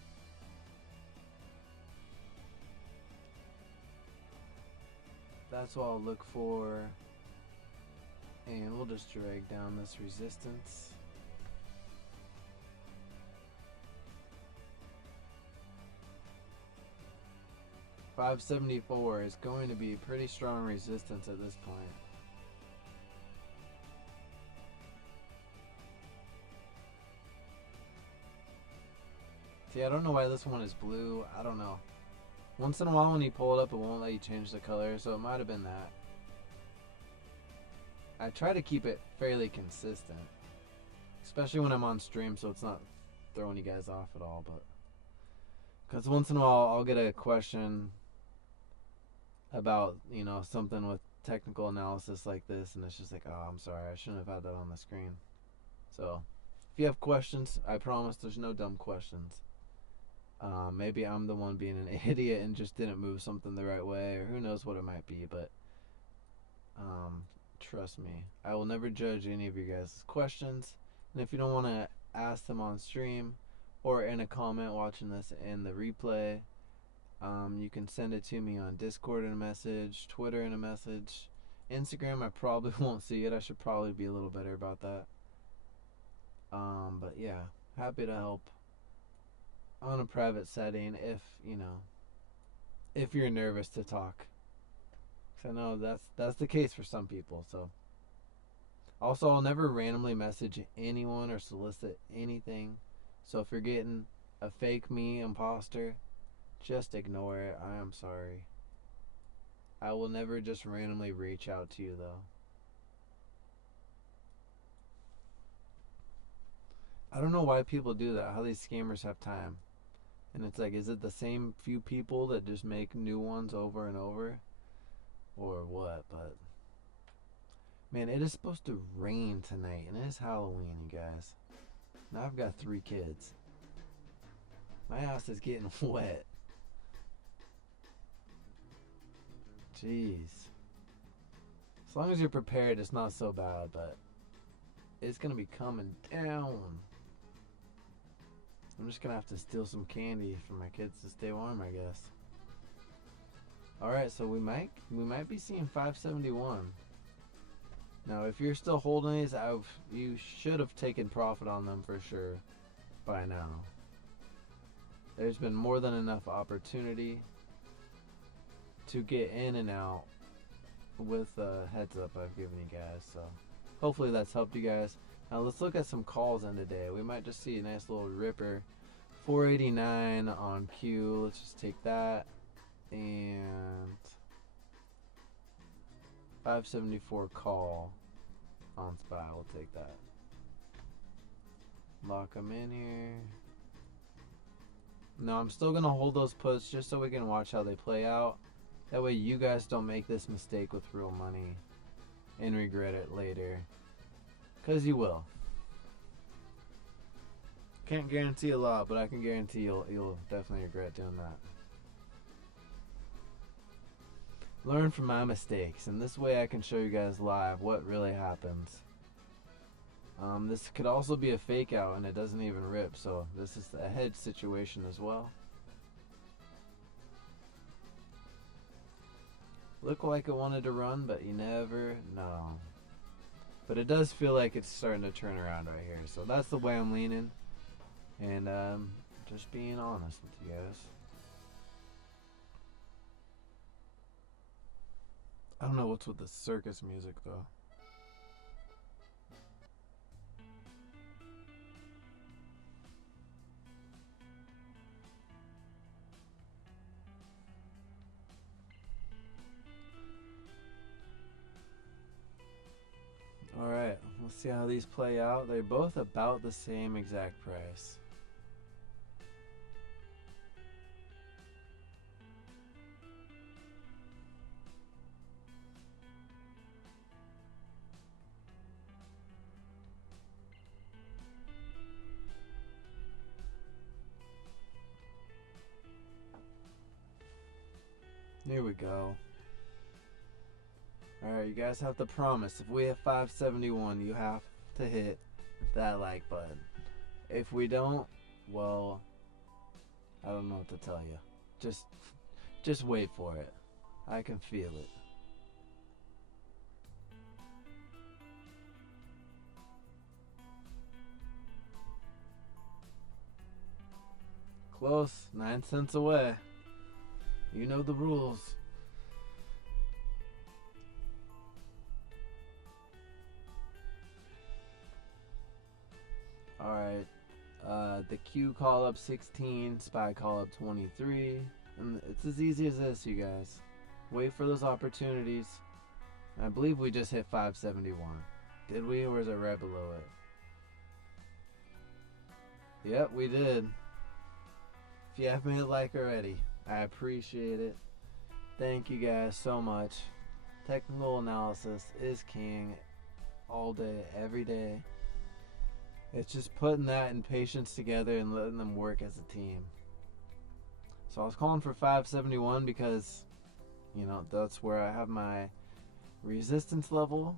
That's what I'll look for. And we'll just drag down this resistance. $574 is going to be pretty strong resistance at this point. See, I don't know why this one is blue. I don't know. Once in a while when you pull it up, it won't let you change the color, so it might have been that. I try to keep it fairly consistent, especially when I'm on stream, so it's not throwing you guys off at all. But because once in a while I'll get a question about, you know, something with technical analysis like this, and it's just like, oh, I'm sorry, I shouldn't have had that on the screen. So if you have questions, I promise there's no dumb questions. Maybe I'm the one being an idiot and just didn't move something the right way, or who knows what it might be, but trust me, I will never judge any of you guys' questions. And if you don't want to ask them on stream or in a comment watching this in the replay, you can send it to me on Discord in a message, Twitter in a message. Instagram, I probably won't see it. I should probably be a little better about that. But yeah, happy to help on a private setting if, you know, if you're nervous to talk. Cause I know that's the case for some people. So also, I'll never randomly message anyone or solicit anything. So if you're getting a fake me imposter, just ignore it. I am sorry. I will never just randomly reach out to you though. I don't know why people do that, how these scammers have time. And it's like, is it the same few people that just make new ones over and over? Or what? But, man, it is supposed to rain tonight, and it is Halloween, you guys. Now I've got 3 kids. My house is getting wet. Jeez. As long as you're prepared, it's not so bad, but it's going to be coming down. I'm just going to have to steal some candy for my kids to stay warm, I guess. Alright, so we might be seeing 571. Now, if you're still holding these, you should have taken profit on them for sure by now. There's been more than enough opportunity to get in and out with a heads up I've given you guys. So hopefully that's helped you guys. Now let's look at some calls in today. We might just see a nice little ripper. 489 on Q. Let's just take that. And 574 call on SPY. We'll take that. Lock them in here. No, I'm still going to hold those puts just so we can watch how they play out. That way you guys don't make this mistake with real money and regret it later. Because you will. Can't guarantee a lot, but I can guarantee you'll definitely regret doing that. Learn from my mistakes, and this way I can show you guys live what really happens. This could also be a fake out and it doesn't even rip, so this is a hedge situation as well. Looked like it wanted to run, but you never know. But it does feel like it's starting to turn around right here, so that's the way I'm leaning. And just being honest with you guys. I don't know what's with the circus music though. Alright, let's see how these play out. They're both about the same exact price. Here we go. Alright, you guys have to promise. If we have 571, you have to hit that like button. If we don't, well, I don't know what to tell you. Just wait for it. I can feel it. Close. 9 cents away. You know the rules. Alright. The Q call up 16, SPY call up 23. And it's as easy as this, you guys. Wait for those opportunities. I believe we just hit 571. Did we, or is it right below it? Yep, we did. If you haven't hit like already, I appreciate it. Thank you guys so much. Technical analysis is king all day, every day. It's just putting that and patience together and letting them work as a team. So I was calling for 571 because, you know, that's where I have my resistance level.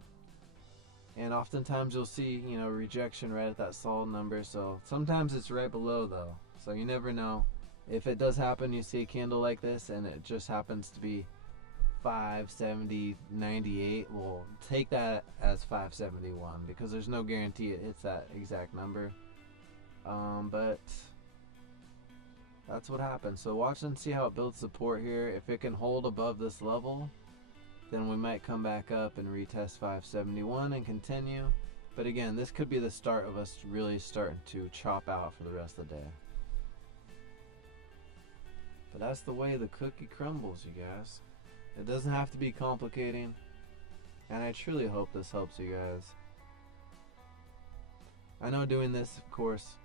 And oftentimes you'll see, you know, rejection right at that solid number. So sometimes it's right below though. So you never know. If it does happen, you see a candle like this and it just happens to be 570.98, we'll take that as 571 because there's no guarantee it hits that exact number. But that's what happens. So watch and see how it builds support here. If it can hold above this level, then we might come back up and retest 571 and continue. But again, this could be the start of us really starting to chop out for the rest of the day. But that's the way the cookie crumbles, you guys. It doesn't have to be complicating. And I truly hope this helps you guys. I know doing this, of course,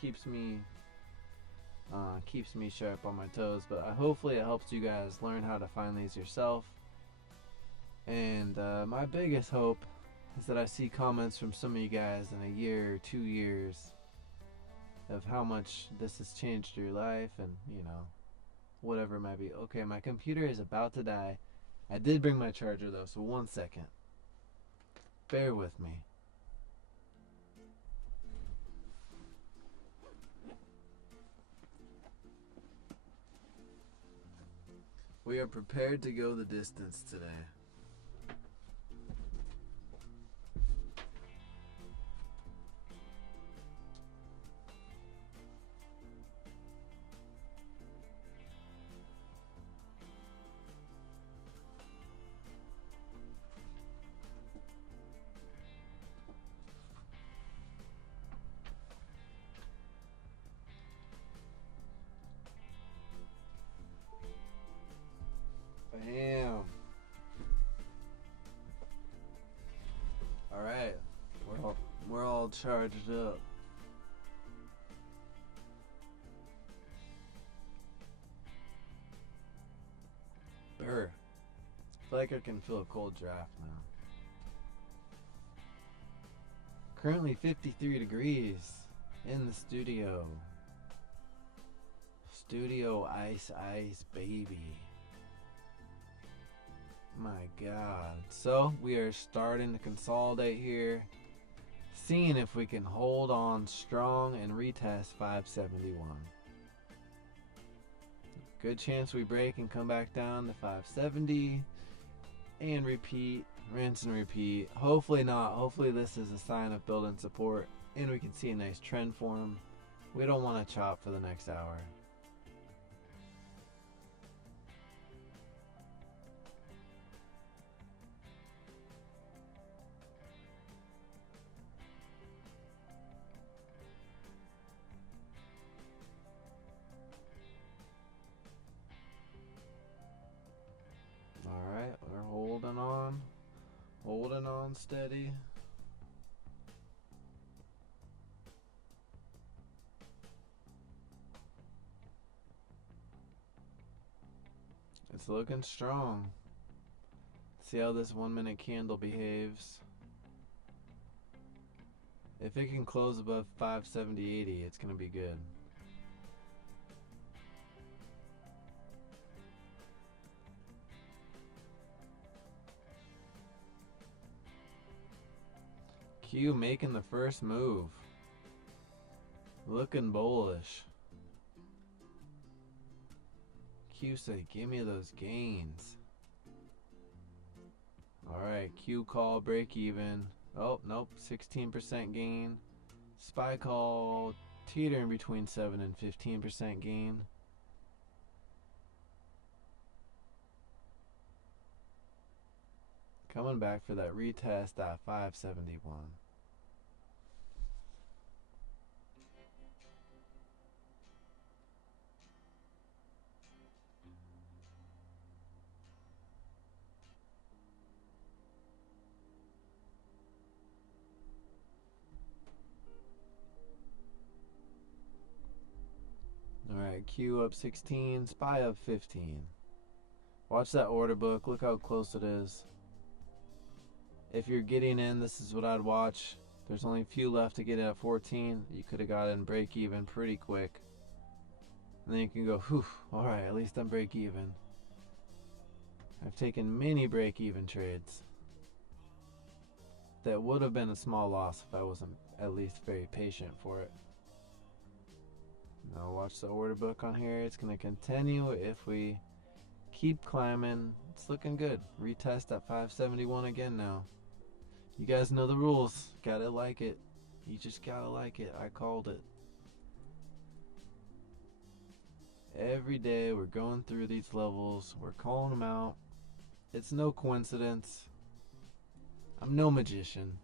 keeps me sharp on my toes, but hopefully it helps you guys learn how to find these yourself. And my biggest hope is that I see comments from some of you guys in a year or 2 years of how much this has changed your life, and whatever it might be. Okay, my computer is about to die. I did bring my charger though, so 1 second. Bear with me. We are prepared to go the distance today. Bam. All right, we're all charged up. Brr. I feel like I can feel a cold draft now. Currently 53 degrees in the studio. Studio ice, baby. My God. So we are starting to consolidate here, seeing if we can hold on strong and retest 571. Good chance we break and come back down to 570 and repeat, rinse and repeat. Hopefully not. Hopefully this is a sign of building support and we can see a nice trend form. We don't want to chop for the next hour. Alright, we're holding on steady. It's looking strong. See how this 1 minute candle behaves. If it can close above 570.80, it's gonna be good. Q making the first move. Looking bullish. Q said, give me those gains. Alright, Q call break even. Oh, nope, 16% gain. SPY call teetering between 7 and 15% gain. Coming back for that retest at 571. Alright, Q up 16, SPY up 15. Watch that order book, look how close it is. If you're getting in, this is what I'd watch. There's only a few left to get at 14. You could have got in break even pretty quick. And then you can go, whew, alright, at least I'm break even. I've taken many break even trades that would have been a small loss if I wasn't at least very patient for it. Now watch the order book on here. It's going to continue if we keep climbing. It's looking good. Retest at 571 again now. You guys know the rules. Gotta like it. You just gotta like it. I called it. Every day we're going through these levels. We're calling them out. It's no coincidence. I'm no magician.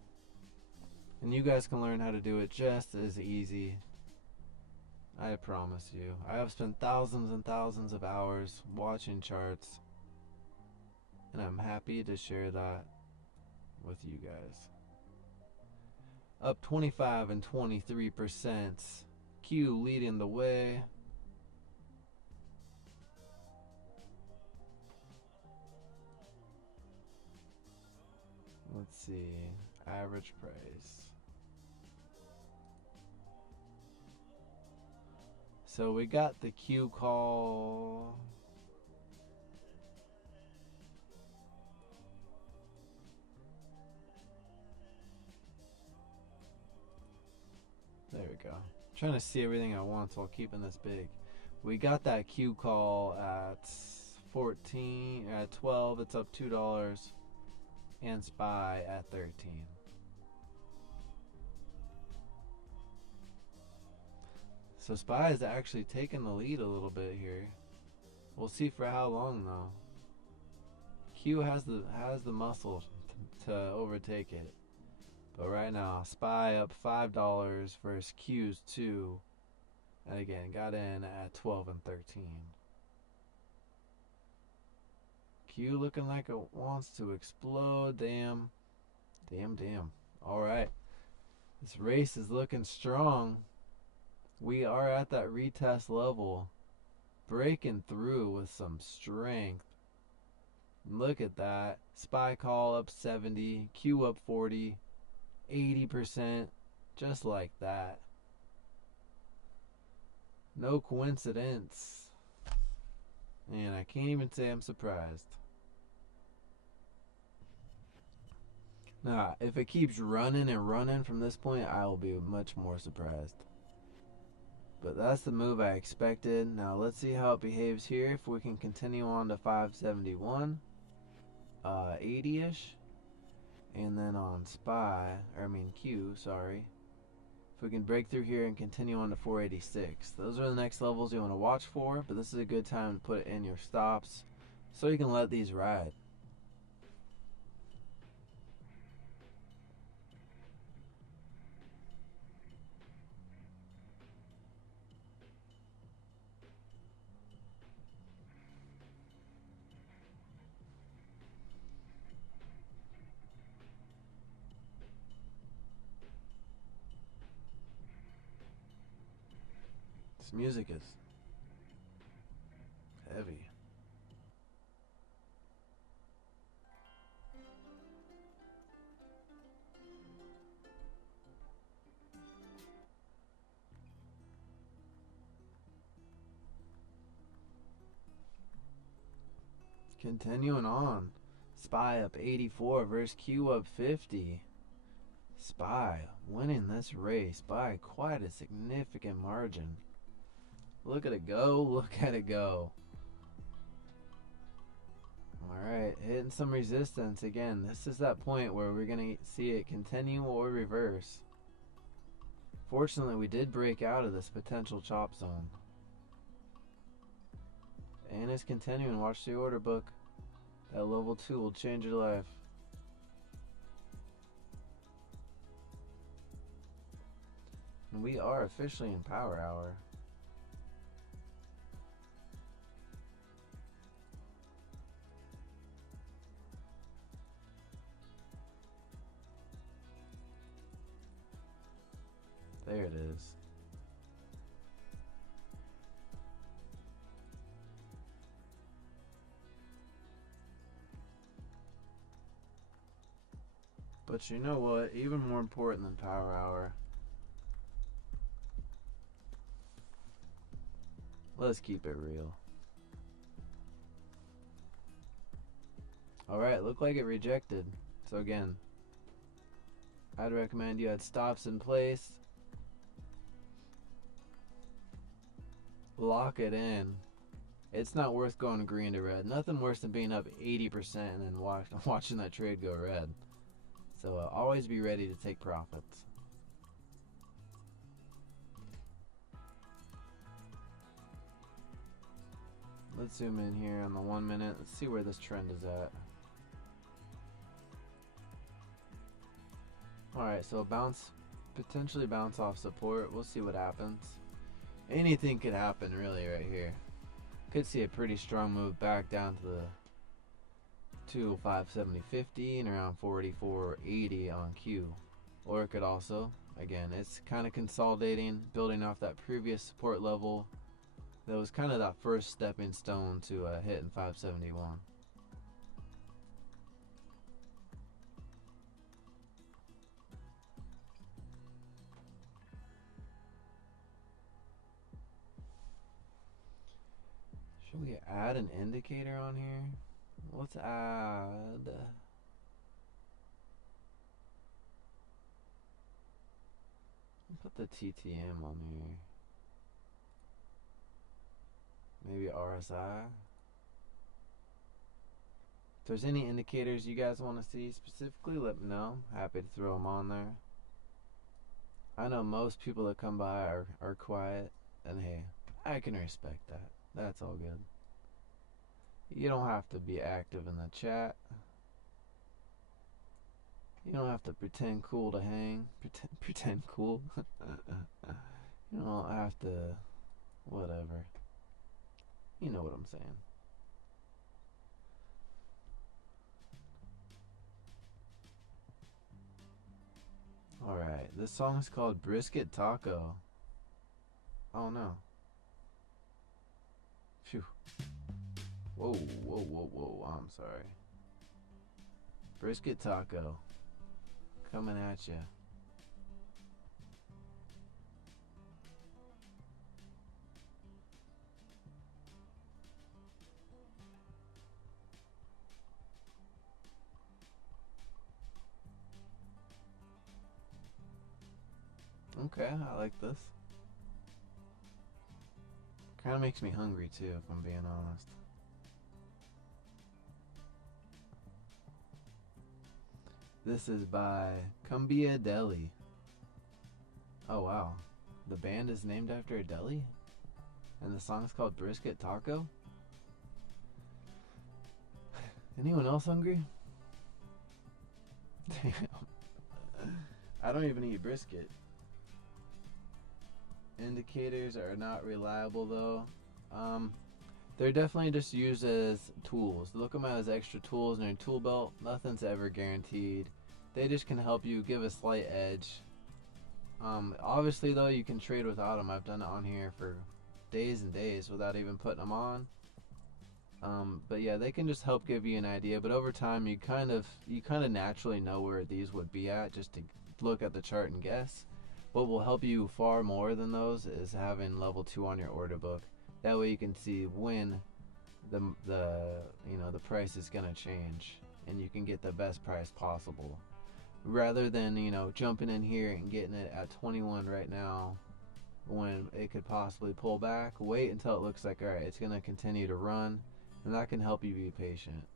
And you guys can learn how to do it just as easy. I promise you. I have spent thousands and thousands of hours watching charts. And I'm happy to share that with you guys. up 25 and 23%. Q leading the way. Let's see, average price. So we got the Q call. There we go. I'm trying to see everything at once while keeping this big. We got that Q call at 14, at 12, it's up $2, and SPY at 13. So SPY is actually taking the lead a little bit here. We'll see for how long though. Q has the muscle to overtake it. But right now, SPY up $5 versus Q's 2. And again, got in at 12 and 13. Q looking like it wants to explode. Damn. Damn. Alright. This race is looking strong. We are at that retest level. Breaking through with some strength. Look at that. SPY call up 70. Q up 40. 80%. Just like that. No coincidence. And I can't even say I'm surprised. Now, if it keeps running and running from this point, I will be much more surprised. But that's the move I expected. Now let's see how it behaves here. If we can continue on to 571, 80-ish, and then on Q, sorry. If we can break through here and continue on to 486. Those are the next levels you want to watch for, but this is a good time to put in your stops so you can let these ride. This music is heavy. Continuing on. SPY up 84 versus Q up 50. SPY winning this race by quite a significant margin. Look at it go. Look at it go. Alright, hitting some resistance again. This is that point where we're going to see it continue or reverse. Fortunately, we did break out of this potential chop zone. And it's continuing. Watch the order book. That level 2 will change your life. And we are officially in power hour. There it is. But you know what? Even more important than power hour. Let's keep it real. Alright, looked like it rejected. So again, I'd recommend you had stops in place. Lock it in. It's not worth going green to red. Nothing worse than being up 80% and then watching that trade go red. So always be ready to take profits. Let's zoom in here on the 1 minute. Let's see where this trend is at. Alright, so potentially bounce off support. We'll see what happens. Anything could happen really right here. Could see a pretty strong move back down to the 205.70.50 and around 44.80 on Q. Or it could also, again, it's kind of consolidating, building off that previous support level. That was kind of that first stepping stone to hitting 571. Should we add an indicator on here? Let's add. Put the TTM on here. Maybe RSI. If there's any indicators you guys want to see specifically, let me know. Happy to throw them on there. I know most people that come by are quiet, and hey, I can respect that. That's all good. You don't have to be active in the chat. You don't have to pretend cool to hang. Pretend cool. You don't have to, whatever. You know what I'm saying. Alright, this song is called Brisket Taco. Oh no. Phew. Whoa, whoa, whoa, whoa. I'm sorry. Brisket Taco. Coming at ya. Okay, I like this. Kind of makes me hungry too, if I'm being honest. This is by Cumbia Deli. Oh wow. The band is named after a deli? And the song's called Brisket Taco? Anyone else hungry? Damn. I don't even eat brisket. Indicators are not reliable though. They're definitely just used as tools. Look at them as extra tools in your tool belt. Nothing's ever guaranteed. They just can help you give a slight edge. Obviously though, you can trade without them. I've done it on here for days and days without even putting them on. But yeah, they can just help give you an idea. But over time, you kind of naturally know where these would be at just to look at the chart and guess. What will help you far more than those is having level 2 on your order book. That way you can see when the price is gonna change, and you can get the best price possible, rather than jumping in here and getting it at 21 right now when it could possibly pull back. Wait until it looks like alright, it's gonna continue to run, and that can help you be patient.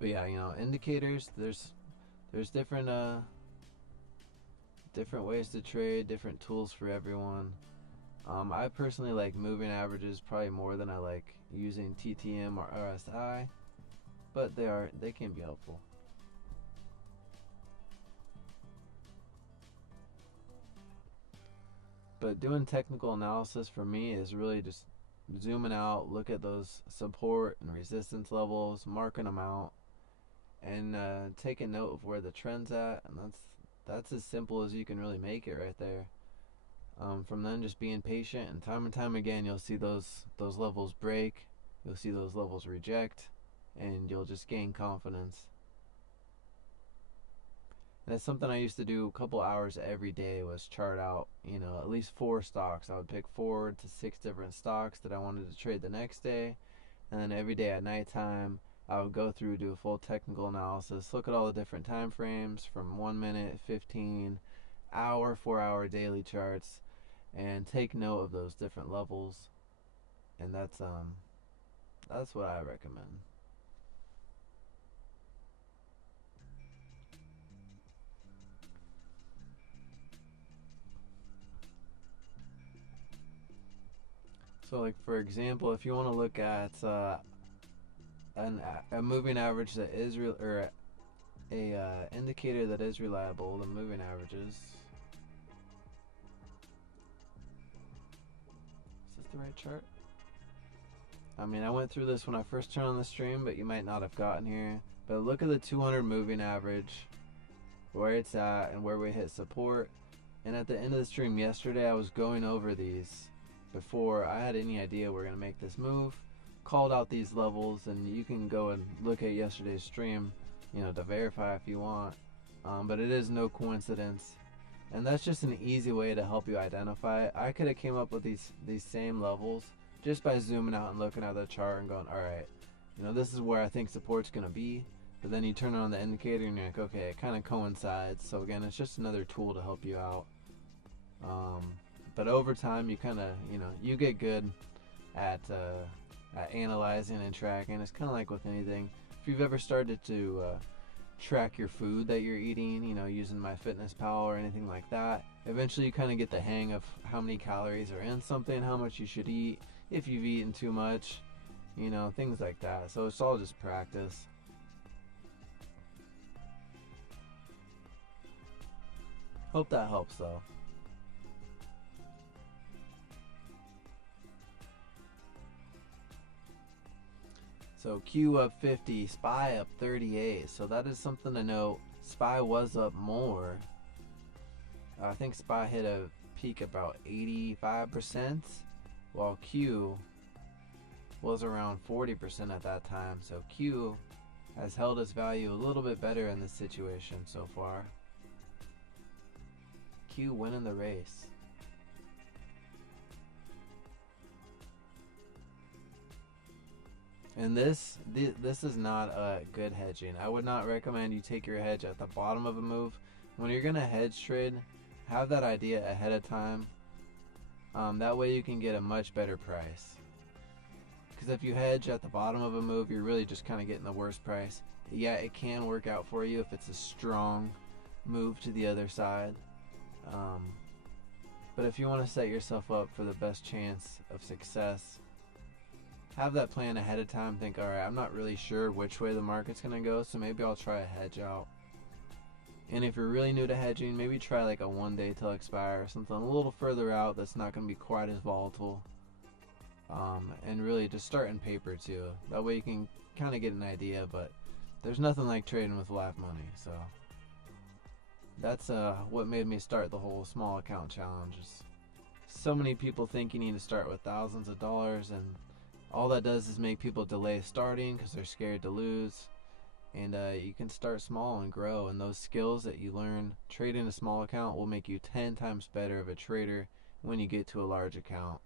But yeah, indicators. There's different ways to trade, different tools for everyone. I personally like moving averages probably more than I like using TTM or RSI, but they can be helpful. But doing technical analysis for me is really just zooming out, look at those support and resistance levels, marking them out, and taking note of where the trend's at, and that's as simple as you can really make it right there. From then, just being patient, and time again, you'll see those levels break, you'll see those levels reject, and you'll just gain confidence. And that's something I used to do a couple hours every day, was chart out, at least 4 stocks. I would pick 4 to 6 different stocks that I wanted to trade the next day, and then every day at nighttime, I would go through, do a full technical analysis, look at all the different time frames from 1 minute, 15, hour, 4-hour daily charts, and take note of those different levels. And that's what I recommend. So, like for example, if you want to look at a moving average that is a indicator that is reliable, the moving averages. Is this the right chart? I mean, I went through this when I first turned on the stream, but you might not have gotten here. But look at the 200 moving average. where it's at and where we hit support. And at the end of the stream yesterday, I was going over these before I had any idea we're going to make this move. Called out these levels, and you can go and look at yesterday's stream, to verify if you want. But it is no coincidence. And that's just an easy way to help you identify it. I could have came up with these same levels just by zooming out and looking at the chart and going, all right, this is where I think support's going to be. But then you turn on the indicator and you're like, okay, it kind of coincides. So again, it's just another tool to help you out. But over time, you kind of, you get good at analyzing and tracking. It's kind of like with anything. If you've ever started to track your food that you're eating, using MyFitnessPal or anything like that, eventually you kind of get the hang of how many calories are in something, how much you should eat, if you've eaten too much, things like that. So it's all just practice. Hope that helps though. So Q up 50, SPY up 38. So that is something to note. SPY was up more. I think SPY hit a peak about 85%, while Q was around 40% at that time. So Q has held its value a little bit better in this situation so far. Q winning the race. And this is not a good hedging. I would not recommend you take your hedge at the bottom of a move. When you're gonna hedge trade, have that idea ahead of time. That way you can get a much better price. Because if you hedge at the bottom of a move, you're really just kind of getting the worst price. Yeah, it can work out for you if it's a strong move to the other side. But if you want to set yourself up for the best chance of success, have that plan ahead of time. Think, all right, I'm not really sure which way the market's going to go, so maybe I'll try a hedge out. And if you're really new to hedging, maybe try like a 1 day till expire or something a little further out that's not going to be quite as volatile. And really just start in paper too. That way you can kind of get an idea, but there's nothing like trading with live money. So that's what made me start the whole small account challenge. So many people think you need to start with thousands of dollars, and all that does is make people delay starting because they're scared to lose. And you can start small and grow, and those skills that you learn trading a small account will make you 10 times better of a trader when you get to a large account,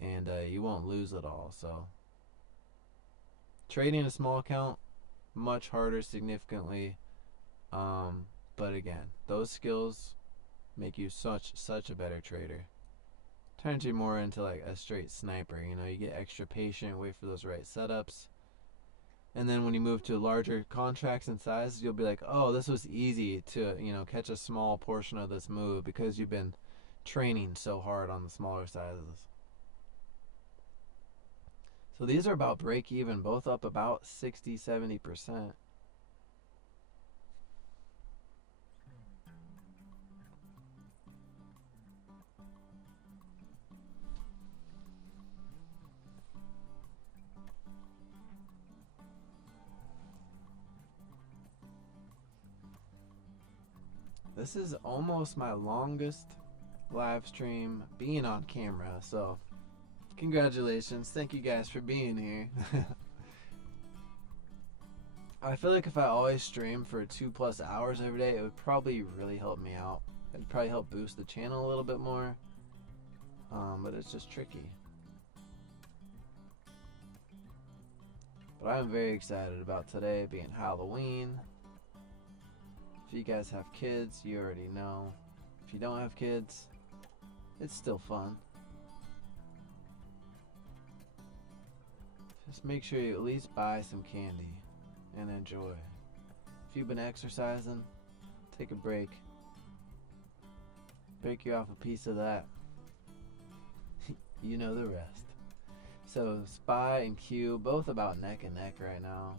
and you won't lose it all. So trading a small account, much harder significantly, but again, those skills make you such a better trader. Turns you more into like a straight sniper. You get extra patient, wait for those right setups. And then when you move to larger contracts and sizes, you'll be like, oh, this was easy to, catch a small portion of this move because you've been training so hard on the smaller sizes. So these are about break even, both up about 60-70%. This is almost my longest live stream being on camera, so congratulations. Thank you guys for being here. I feel like if I always stream for 2+ hours every day, it would probably really help me out. It'd probably help boost the channel a little bit more, but it's just tricky. But I'm very excited about today being Halloween. If you guys have kids, you already know. If you don't have kids, it's still fun. Just make sure you at least buy some candy and enjoy. If you've been exercising, take a break. Break you off a piece of that. You know the rest. So SPY and Q, both about neck and neck right now.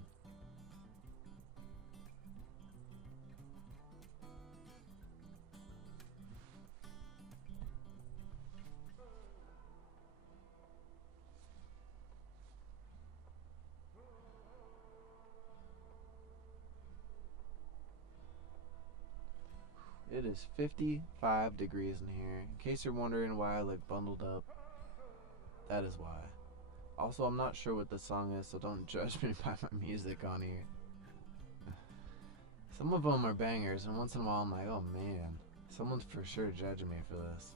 It is 55 degrees in here. In case you're wondering why I look bundled up, that is why. Also, I'm not sure what this song is, so don't judge me by my music on here. Some of them are bangers, and once in a while I'm like, oh man, someone's for sure judging me for this.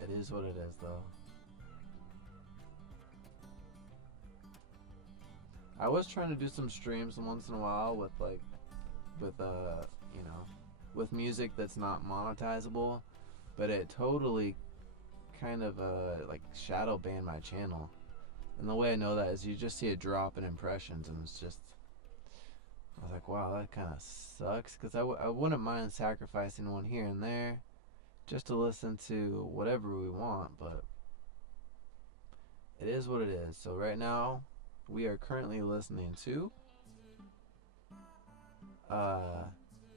It is what it is, though. I was trying to do some streams once in a while with you know, with music that's not monetizable, but it totally kind of like shadow banned my channel. And the way I know that is you just see a drop in impressions, and it's just, I was like, wow, that kind of sucks, because I wouldn't mind sacrificing one here and there just to listen to whatever we want, but it is what it is. So right now we are currently listening to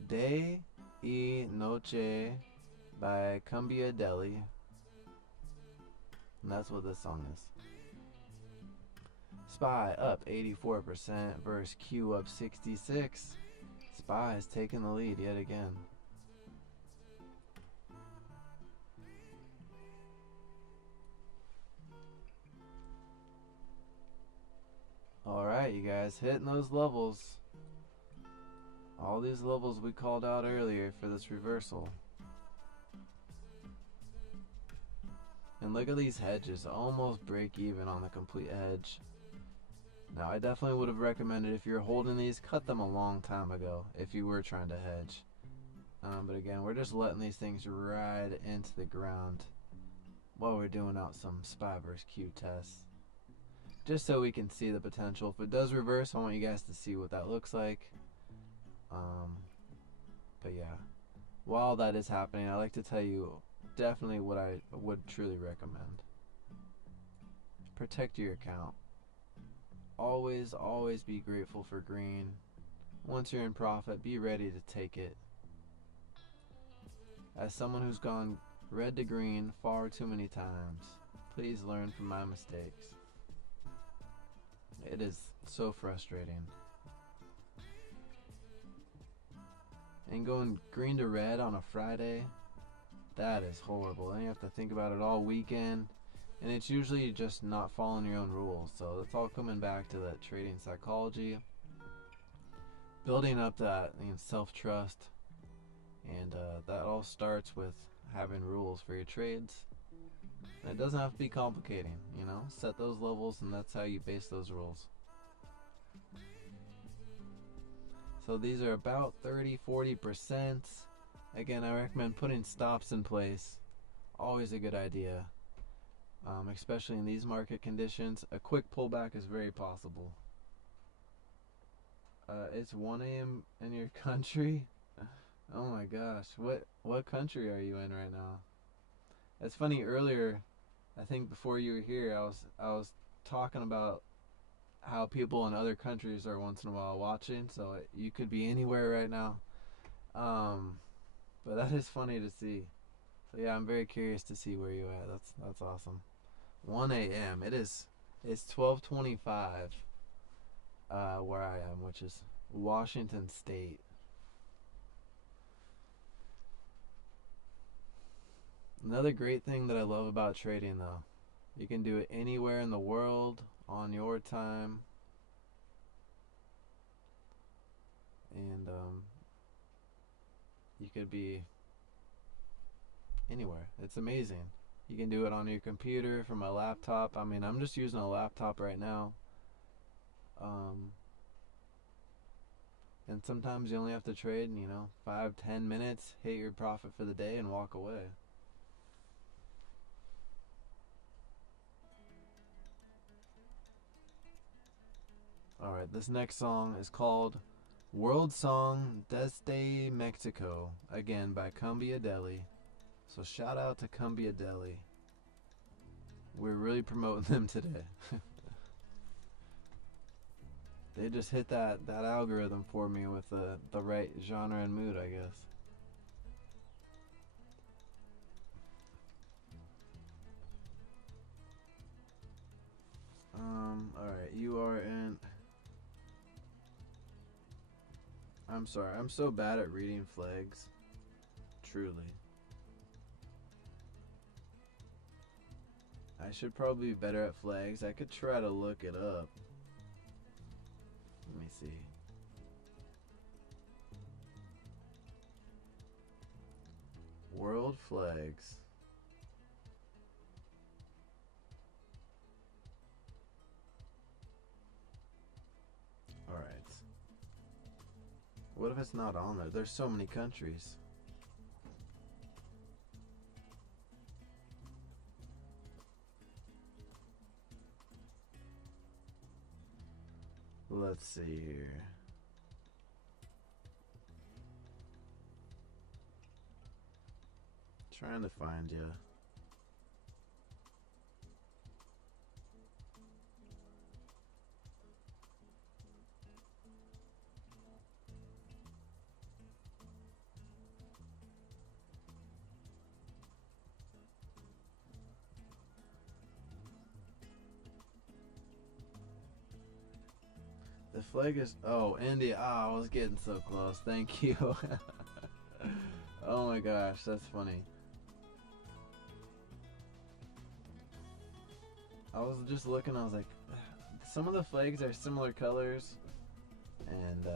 Day y Noche by Cumbia Deli, and that's what this song is. Spy up 84% versus Q up 66. Spy is taking the lead yet again. Alright, you guys, hitting those levels. All these levels we called out earlier for this reversal. And look at these hedges, almost break even on the complete hedge. Now, I definitely would have recommended, if you're holding these, cut them a long time ago if you were trying to hedge. But again, we're just letting these things ride into the ground while we're doing out some Spy vs. Q tests, just so we can see the potential. If it does reverse, I want you guys to see what that looks like. But yeah, while that is happening, I like to tell you definitely what I would truly recommend. Protect your account. Always be grateful for green. Once you're in profit, be ready to take it. As someone who's gone red to green far too many times, please learn from my mistakes. It is so frustrating. And going green to red on a Friday, that is horrible. Then you have to think about it all weekend, and it's usually just not following your own rules. So it's all coming back to that trading psychology, building up that self-trust, and that all starts with having rules for your trades. And it doesn't have to be complicating, you know. Set those levels, and that's how you base those rules. So these are about 30-40%. Again, I recommend putting stops in place. Always a good idea, especially in these market conditions. A quick pullback is very possible. It's 1 a.m. in your country. Oh my gosh, what country are you in right now? It's funny, earlier, I think before you were here, I was talking about how people in other countries are once in a while watching, so you could be anywhere right now. But that is funny to see. So yeah, I'm very curious to see where you're at. That's awesome. 1 a.m. It's 12:25 where I am, which is Washington State. Another great thing that I love about trading, though, you can do it anywhere in the world on your time, and you could be anywhere. It's amazing. You can do it on your computer, from a laptop. I mean, I'm just using a laptop right now, and sometimes you only have to trade 5-10 minutes, hit your profit for the day, and walk away. Alright, this next song is called World Song Desde Mexico, again by Cumbia Deli. So shout out to Cumbia Deli. We're really promoting them today. They just hit that algorithm for me with the right genre and mood, I guess. Alright, you are in... I'm sorry, I'm so bad at reading flags. Truly. I should probably be better at flags. I could try to look it up. Let me see. World flags. Alright. What if it's not on there? There's so many countries. Let's see here. Trying to find you. The flag is... Oh, India. Oh, I was getting so close. Thank you. Oh my gosh, that's funny. I was just looking, I was like, some of the flags are similar colors. And,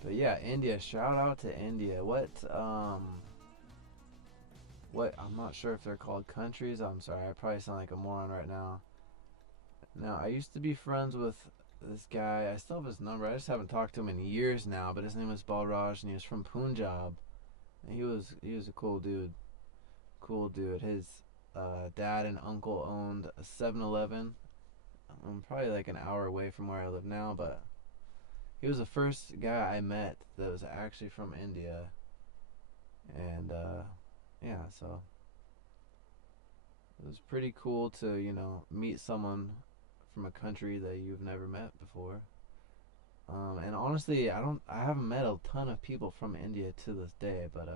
but yeah, India. Shout out to India. What, I'm not sure if they're called countries. I'm sorry, I probably sound like a moron right now. Now, I used to be friends with this guy. I still have his number. I just haven't talked to him in years now. But his name was Balraj, and he was from Punjab. And he was a cool dude. Cool dude. His dad and uncle owned a 7-Eleven. I'm probably like an hour away from where I live now, but he was the first guy I met that was actually from India. And yeah, so it was pretty cool to, you know, meet someone from a country that you've never met before. And honestly, I haven't met a ton of people from India to this day, but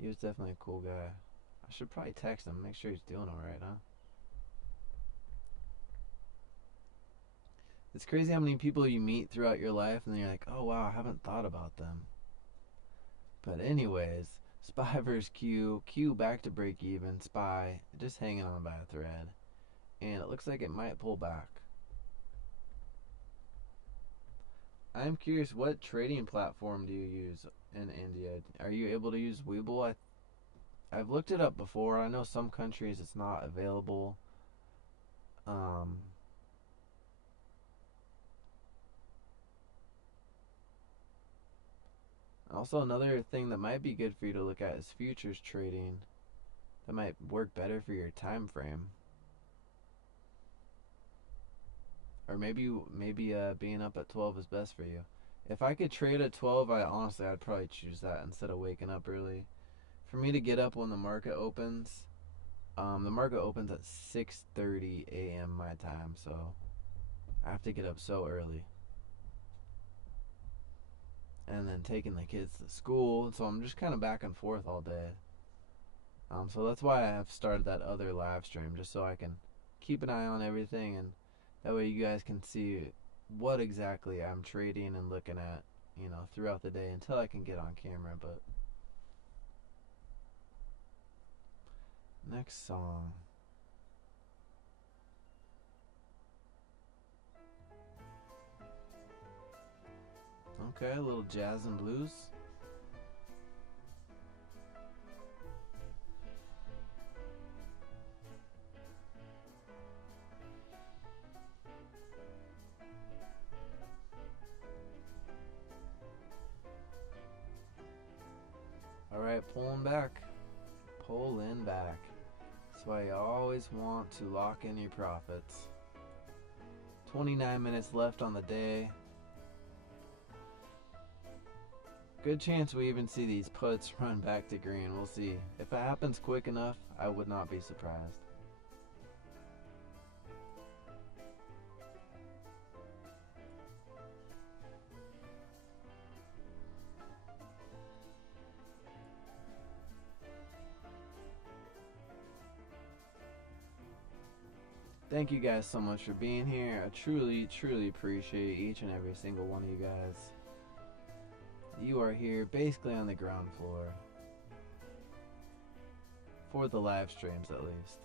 he was definitely a cool guy. I should probably text him, make sure he's doing alright, huh? It's crazy how many people you meet throughout your life and then you're like, oh wow, I haven't thought about them. But anyways, Spy vs. Q, Q back to break even, Spy just hanging on by a thread. And it looks like it might pull back. I'm curious, what trading platform do you use in India? Are you able to use Webull? I've looked it up before. I know some countries it's not available. Also, another thing that might be good for you to look at is futures trading. That might work better for your time frame. Or maybe being up at 12 is best for you. If I could trade at 12, I'd probably choose that instead of waking up early. For me to get up when the market opens, the market opens at 6:30 a.m. my time, so I have to get up so early. And then taking the kids to school, so I'm just kind of back and forth all day. So that's why I have started that other live stream, just so I can keep an eye on everything, and that way you guys can see what exactly I'm trading and looking at, you know, throughout the day until I can get on camera. But next song. Okay, a little jazz and blues. Alright, pulling back. Pulling back. That's why you always want to lock in your profits. 29 minutes left on the day. Good chance we even see these puts run back to green. We'll see. If it happens quick enough, I would not be surprised. Thank you guys so much for being here. I truly, truly appreciate each and every single one of you guys. you are here basically on the ground floor. For the live streams, at least.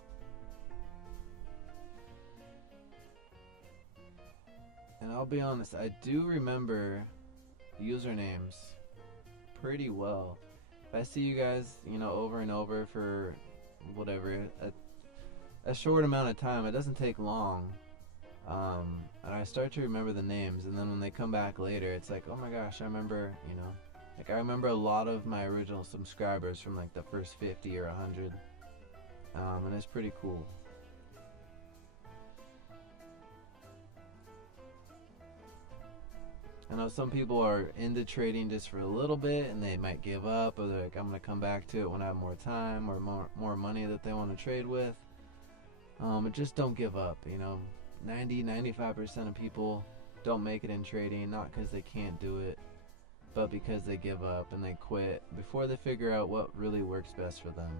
And I'll be honest, I do remember usernames pretty well. If I see you guys, over and over for whatever, a short amount of time, it doesn't take long. And I start to remember the names, and then when they come back later, it's like, oh my gosh, I remember, like I remember a lot of my original subscribers from like the first 50 or 100. And it's pretty cool. I know some people are into trading just for a little bit and they might give up, or they're like, I'm going to come back to it when I have more time or more money that they want to trade with. But just don't give up. 95% of people don't make it in trading, not because they can't do it, but because they give up and they quit before they figure out what really works best for them.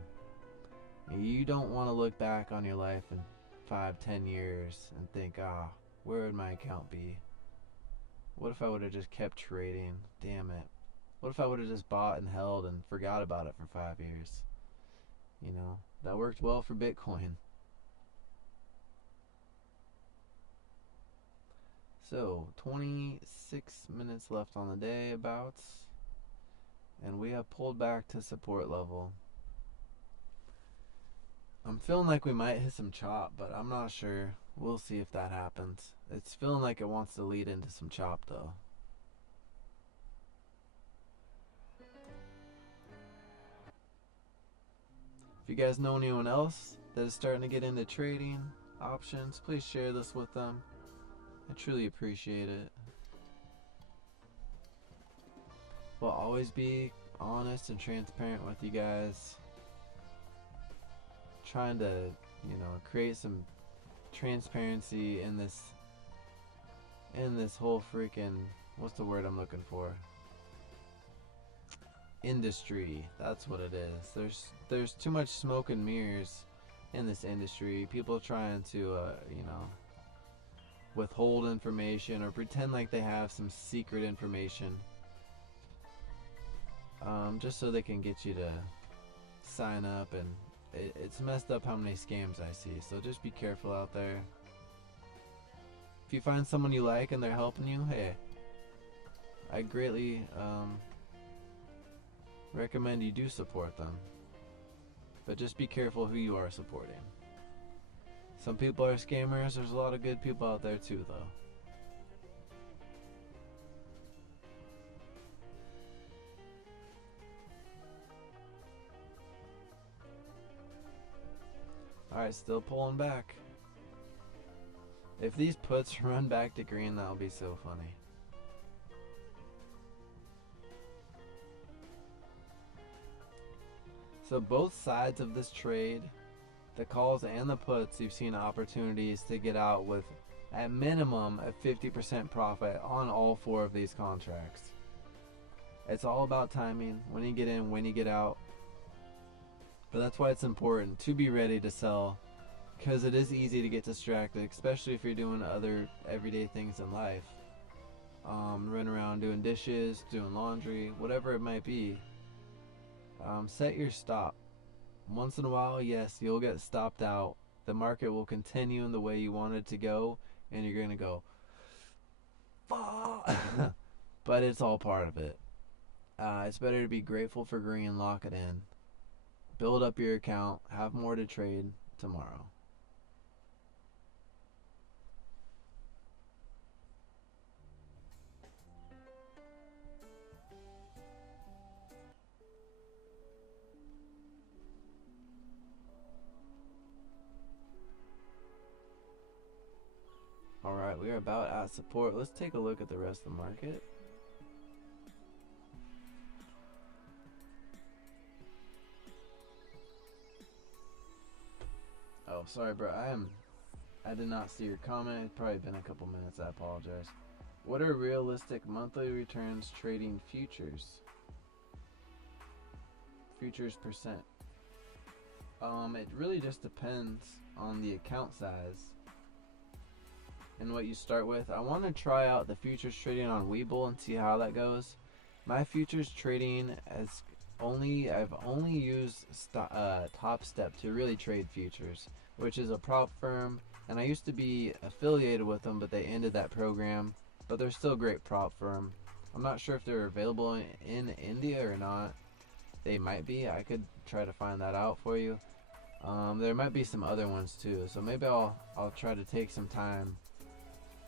You don't want to look back on your life in 5-10 years and think, where would my account be? What if I would have just kept trading? Damn it. What if I would have just bought and held and forgot about it for 5 years? That worked well for Bitcoin. So, 26 minutes left on the day, about. And we have pulled back to support level. I'm feeling like we might hit some chop, but I'm not sure. We'll see if that happens. It's feeling like it wants to lead into some chop, though. If you guys know anyone else that is starting to get into trading options, please share this with them. I truly appreciate it. We'll always be honest and transparent with you guys. Trying to, create some transparency in this whole freaking, what's the word I'm looking for? Industry. That's what it is. There's too much smoke and mirrors in this industry. People trying to, withhold information or pretend like they have some secret information, just so they can get you to sign up, and it's messed up how many scams I see. So just be careful out there. If you find someone you like and they're helping you, hey, I greatly recommend you do support them. But just be careful who you are supporting. Some people are scammers. There's a lot of good people out there too, though. Alright, still pulling back. If these puts run back to green, that'll be so funny. So both sides of this trade, the calls and the puts, you've seen opportunities to get out with at minimum a 50% profit on all 4 of these contracts. It's all about timing, when you get in, when you get out. But that's why it's important to be ready to sell, because it is easy to get distracted, especially if you're doing other everyday things in life. Running around doing dishes, doing laundry, whatever it might be. Set your stop. Once in a while, yes, you'll get stopped out. The market will continue in the way you want it to go, and you're going to go, fuck. But it's all part of it. It's better to be grateful for green, lock it in. Build up your account, have more to trade tomorrow. Alright, we are about at support. Let's take a look at the rest of the market. Oh, sorry, bro. I did not see your comment. It's probably been a couple minutes. I apologize. What are realistic monthly returns trading futures? Futures percent. It really just depends on the account size and what you start with. I want to try out the futures trading on Webull and see how that goes. My futures trading has I've only used Top Step to really trade futures, which is a prop firm, and I used to be affiliated with them, but they ended that program. But they're still a great prop firm. I'm not sure if they're available in India or not. They might be. I could try to find that out for you. There might be some other ones too, so maybe I'll try to take some time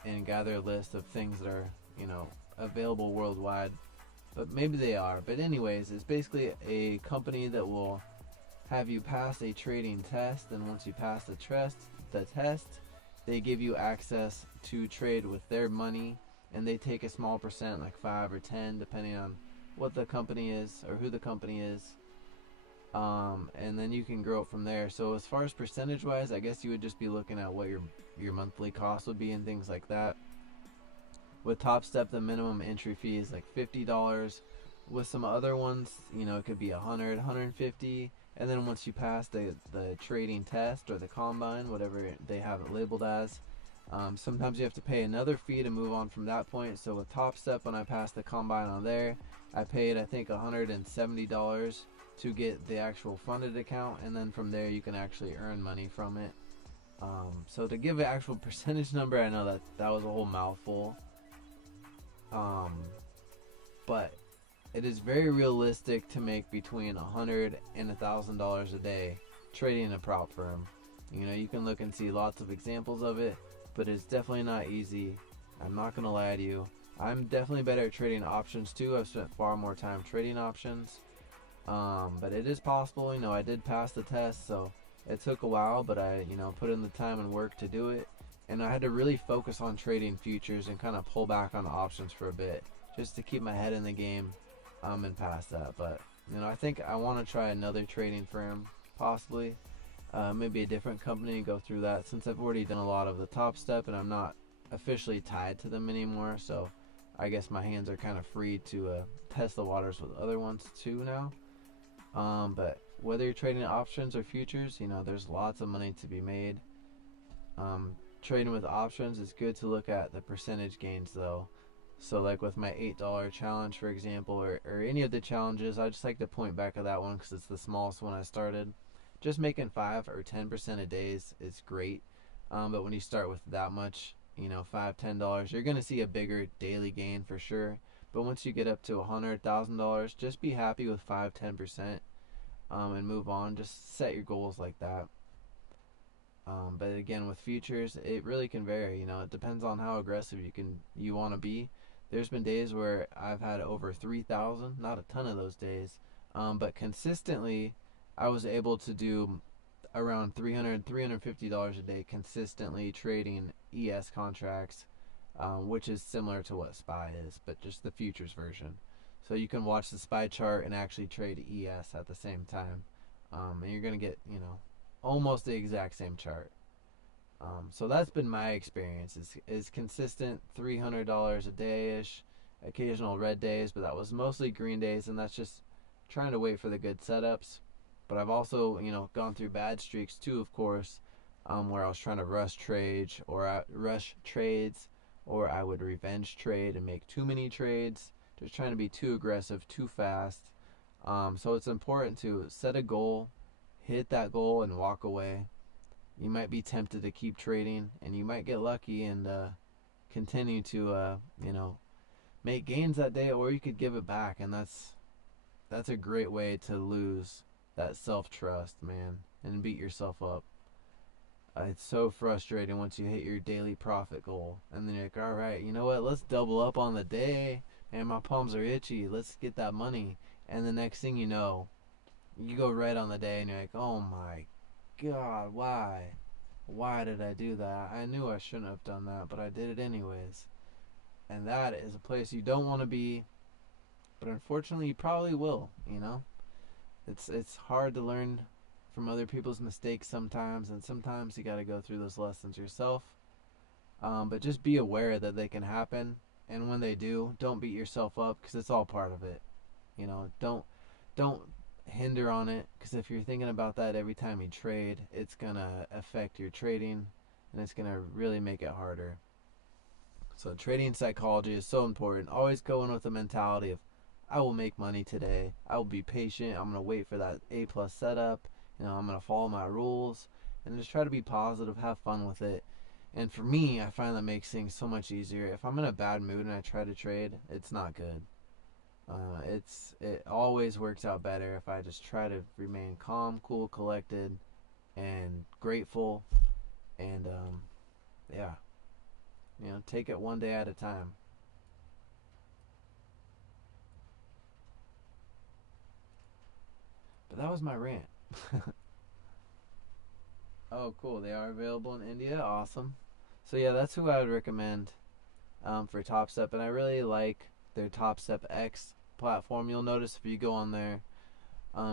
and gather a list of things that are available worldwide. But maybe they are. But anyways, it's basically a company that will have you pass a trading test, and once you pass the test, they give you access to trade with their money, and they take a small percent, like 5 or 10, depending on what the company is or who the company is. And then you can grow it from there. So as far as percentage wise, I guess you would just be looking at what your monthly cost would be and things like that. With Top Step, the minimum entry fee is like $50. With some other ones, it could be 100, 150. And then once you pass the trading test or the combine, whatever they have it labeled as, sometimes you have to pay another fee to move on from that point. So with Top Step, when I passed the combine on there, I paid I think $170 to get the actual funded account, and then from there you can actually earn money from it. So to give an actual percentage number, I know that was a whole mouthful. But it is very realistic to make between $100 and $1,000 a day trading a prop firm. You can look and see lots of examples of it, but it's definitely not easy. I'm not gonna lie to you. I'm definitely better at trading options too. I've spent far more time trading options. But it is possible. I did pass the test, so it took a while, but I put in the time and work to do it. And I had to really focus on trading futures and kind of pull back on options for a bit, just to keep my head in the game, and pass that. But I think I want to try another trading firm, possibly, maybe a different company, and go through that, since I've already done a lot of the Top Step and I'm not officially tied to them anymore. So I guess my hands are kind of free to test the waters with other ones too now. But whether you're trading options or futures, there's lots of money to be made. Trading with options, it's good to look at the percentage gains though. So like with my $8 challenge, for example, or any of the challenges, I just like to point back at that one because it's the smallest one I started. Just making 5 or 10% a day is great. But when you start with that much, $5, $10, you're going to see a bigger daily gain for sure. But once you get up to $100,000, just be happy with 5, 10%, and move on. Just set your goals like that. But again, with futures, it really can vary. It depends on how aggressive you want to be. There's been days where I've had over 3,000, not a ton of those days, but consistently, I was able to do around $300, $350 a day consistently trading ES contracts, which is similar to what SPY is, but just the futures version. So you can watch the SPY chart and actually trade ES at the same time, and you're gonna get almost the exact same chart. So that's been my experience. Is consistent $300 a day ish, occasional red days, but that was mostly green days, and that's just trying to wait for the good setups. But I've also gone through bad streaks too, of course, where I was trying to rush trades, or I would revenge trade and make too many trades, just trying to be too aggressive, too fast. So it's important to set a goal, hit that goal, and walk away. You might be tempted to keep trading, and you might get lucky and continue to make gains that day, or you could give it back, and that's a great way to lose that self-trust, man, and beat yourself up. It's so frustrating once you hit your daily profit goal, and then you're like, all right, you know what, let's double up on the day, and my palms are itchy, let's get that money. And the next thing you know, you go right on the day, and you're like, oh my God, why did I do that? I knew I shouldn't have done that, but I did it anyways. And that is a place you don't want to be, but unfortunately you probably will. It's hard to learn from other people's mistakes sometimes, and sometimes you got to go through those lessons yourself. But just be aware that they can happen, and when they do, don't beat yourself up, because it's all part of it. Don't hinder on it, because if you're thinking about that every time you trade, it's gonna affect your trading, and it's gonna really make it harder. So trading psychology is so important. Always go in with the mentality of, I will make money today. I will be patient. I'm gonna wait for that A plus setup. I'm gonna follow my rules and just try to be positive, have fun with it. And for me, I find that makes things so much easier. If I'm in a bad mood and I try to trade, it's not good. It always works out better if I just try to remain calm, cool, collected, and grateful, and yeah, take it one day at a time. But that was my rant. Oh, cool. They are available in India. Awesome. So yeah, that's who I would recommend for Top Step, and I really like their Top Step X platform. You'll notice if you go on there,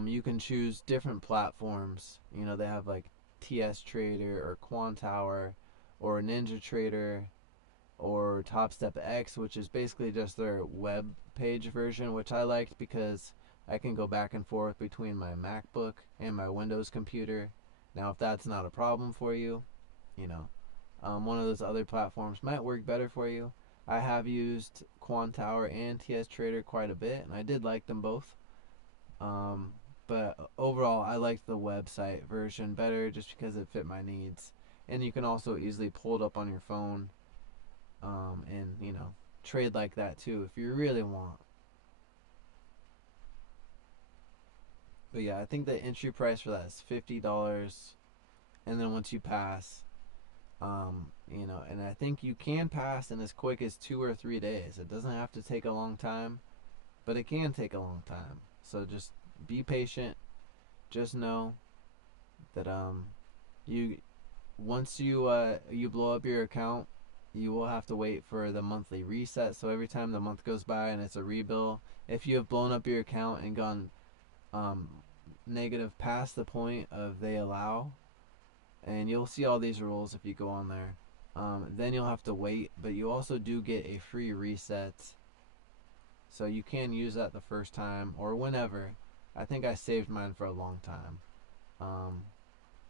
you can choose different platforms. They have like TS Trader or Quantower or Ninja Trader or Top Step X, which is basically just their web page version, which I liked because I can go back and forth between my MacBook and my Windows computer. Now, if that's not a problem for you, you know, one of those other platforms might work better for you. I have used Quantower and TS Trader quite a bit, and I did like them both. Um, but overall, I liked the website version better just because it fit my needs. And you can also easily pull it up on your phone, and trade like that too if you really want. But yeah, I think the entry price for that is $50, and then once you pass, and I think you can pass in as quick as 2 or 3 days. It doesn't have to take a long time, but it can take a long time. So just be patient. Just know that you once you blow up your account, you will have to wait for the monthly reset. So every time the month goes by and it's a rebill, if you have blown up your account and gone um, negative past the point of they allow, and you'll see all these rules if you go on there. Then you'll have to wait, but you also do get a free reset, so you can use that the first time or whenever. I think I saved mine for a long time. Um,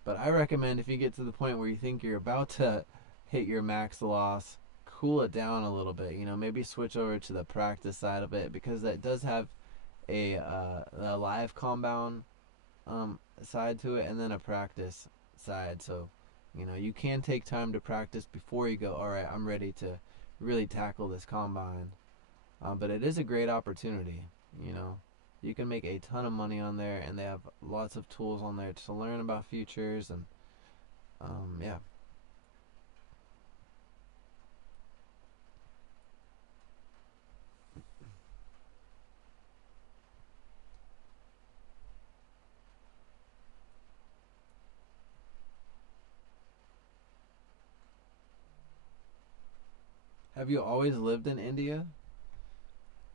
but I recommend if you get to the point where you think you're about to hit your max loss, cool it down a little bit. Maybe switch over to the practice side of it because that does have a live compound side to it and then a practice side. So, you can take time to practice before you go, all right, I'm ready to really tackle this combine. But it is a great opportunity. You can make a ton of money on there, and they have lots of tools on there to learn about futures, and yeah. Have you always lived in India?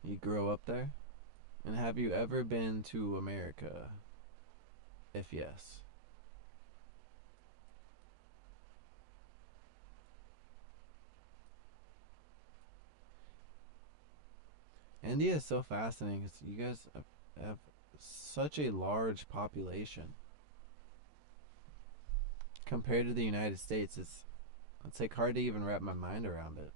You grew up there? And have you ever been to America? If yes. India is so fascinating. You guys have such a large population compared to the United States. It's like hard to even wrap my mind around it.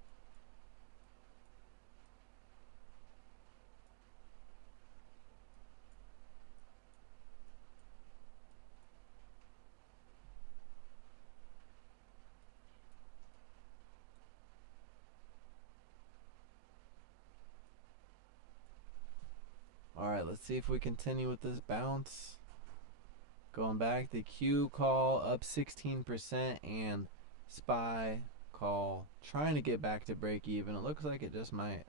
All right, let's see if we continue with this bounce. Going back, the Q call up 16% and SPY call trying to get back to break even. It looks like it just might.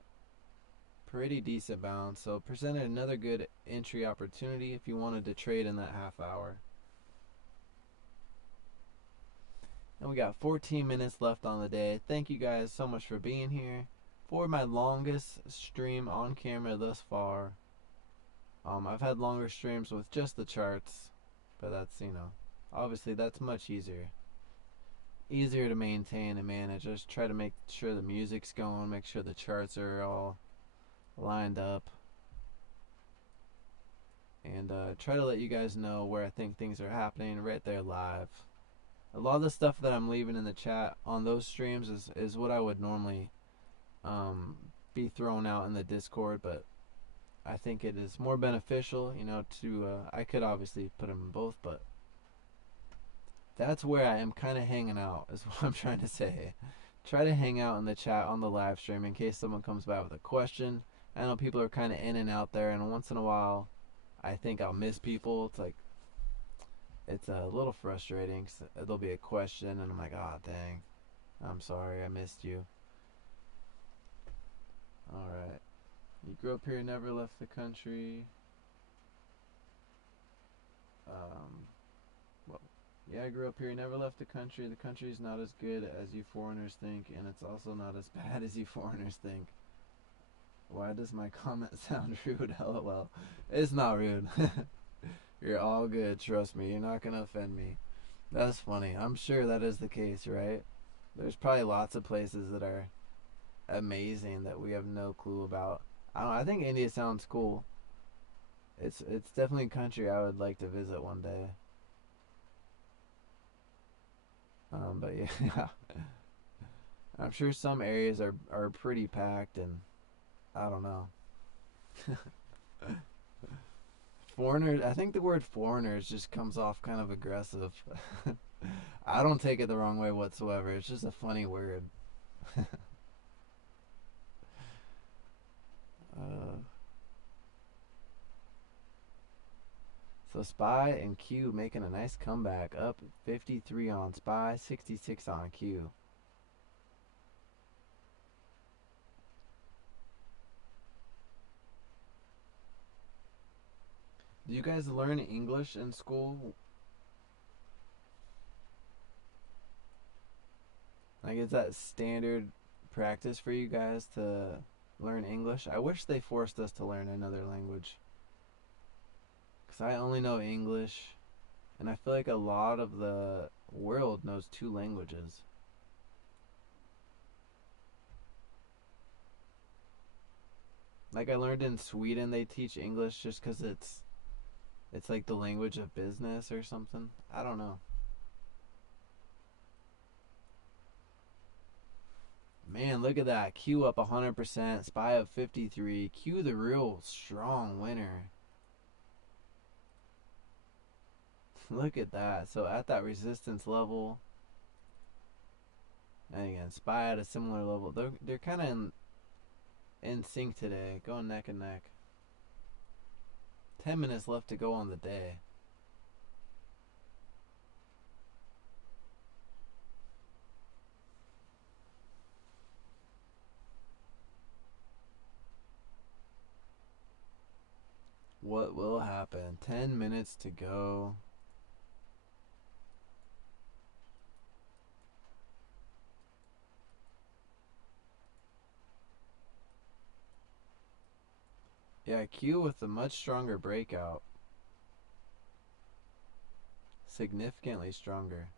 Pretty decent bounce. So presented another good entry opportunity if you wanted to trade in that half hour. And we got 14 minutes left on the day. Thank you guys so much for being here for my longest stream on camera thus far. I've had longer streams with just the charts, but that's, obviously that's much easier to maintain and manage. Just try to make sure the music's going, make sure the charts are all lined up, and try to let you guys know where I think things are happening right there live. A lot of the stuff that I'm leaving in the chat on those streams is what I would normally be thrown out in the Discord, but I think it is more beneficial, you know, to I could obviously put them in both, but that's where I am kind of hanging out, is what I'm trying to say. Try to hang out in the chat on the live stream in case someone comes by with a question. I know people are kind of in and out there, and once in a while, I think I'll miss people. It's like, it's a little frustrating. There'll be a question, and I'm like, oh, dang. I'm sorry, I missed you. Alright. You grew up here, never left the country. Well, yeah, I grew up here, never left the country. The country's not as good as you foreigners think, and it's also not as bad as you foreigners think. Why does my comment sound rude? LOL. It's not rude. You're all good, trust me. You're not gonna offend me. That's funny. I'm sure that is the case, right? There's probably lots of places that are amazing that we have no clue about. I don't know, I think India sounds cool. It's definitely a country I would like to visit one day. But yeah, I'm sure some areas are pretty packed, and I don't know. Foreigners, I think the word foreigners just comes off kind of aggressive. I don't take it the wrong way whatsoever. It's just a funny word. So Spy and Q making a nice comeback, up 53 on Spy, 66 on Q. Do you guys learn English in school? Like, is that standard practice for you guys to learn English? I wish they forced us to learn another language. Because I only know English, and I feel like a lot of the world knows 2 languages. Like, I learned in Sweden they teach English just because it's like the language of business or something. I don't know. Man, look at that. Q up 100%. Spy up 53. Q the real strong winner. Look at that. So at that resistance level, and again, Spy at a similar level. They're kind of in sync today, going neck and neck. 10 minutes left to go on the day. What will happen? 10 minutes to go. Yeah, Q with a much stronger breakout. Significantly stronger.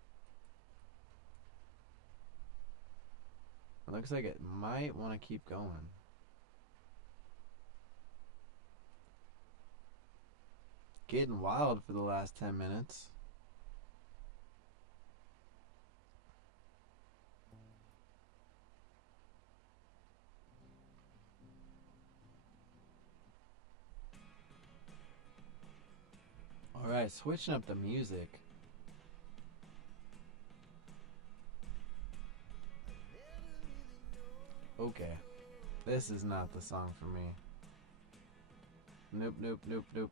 It looks like it might want to keep going. Getting wild for the last 10 minutes. Alright, switching up the music. Okay. This is not the song for me. Nope, nope, nope, nope.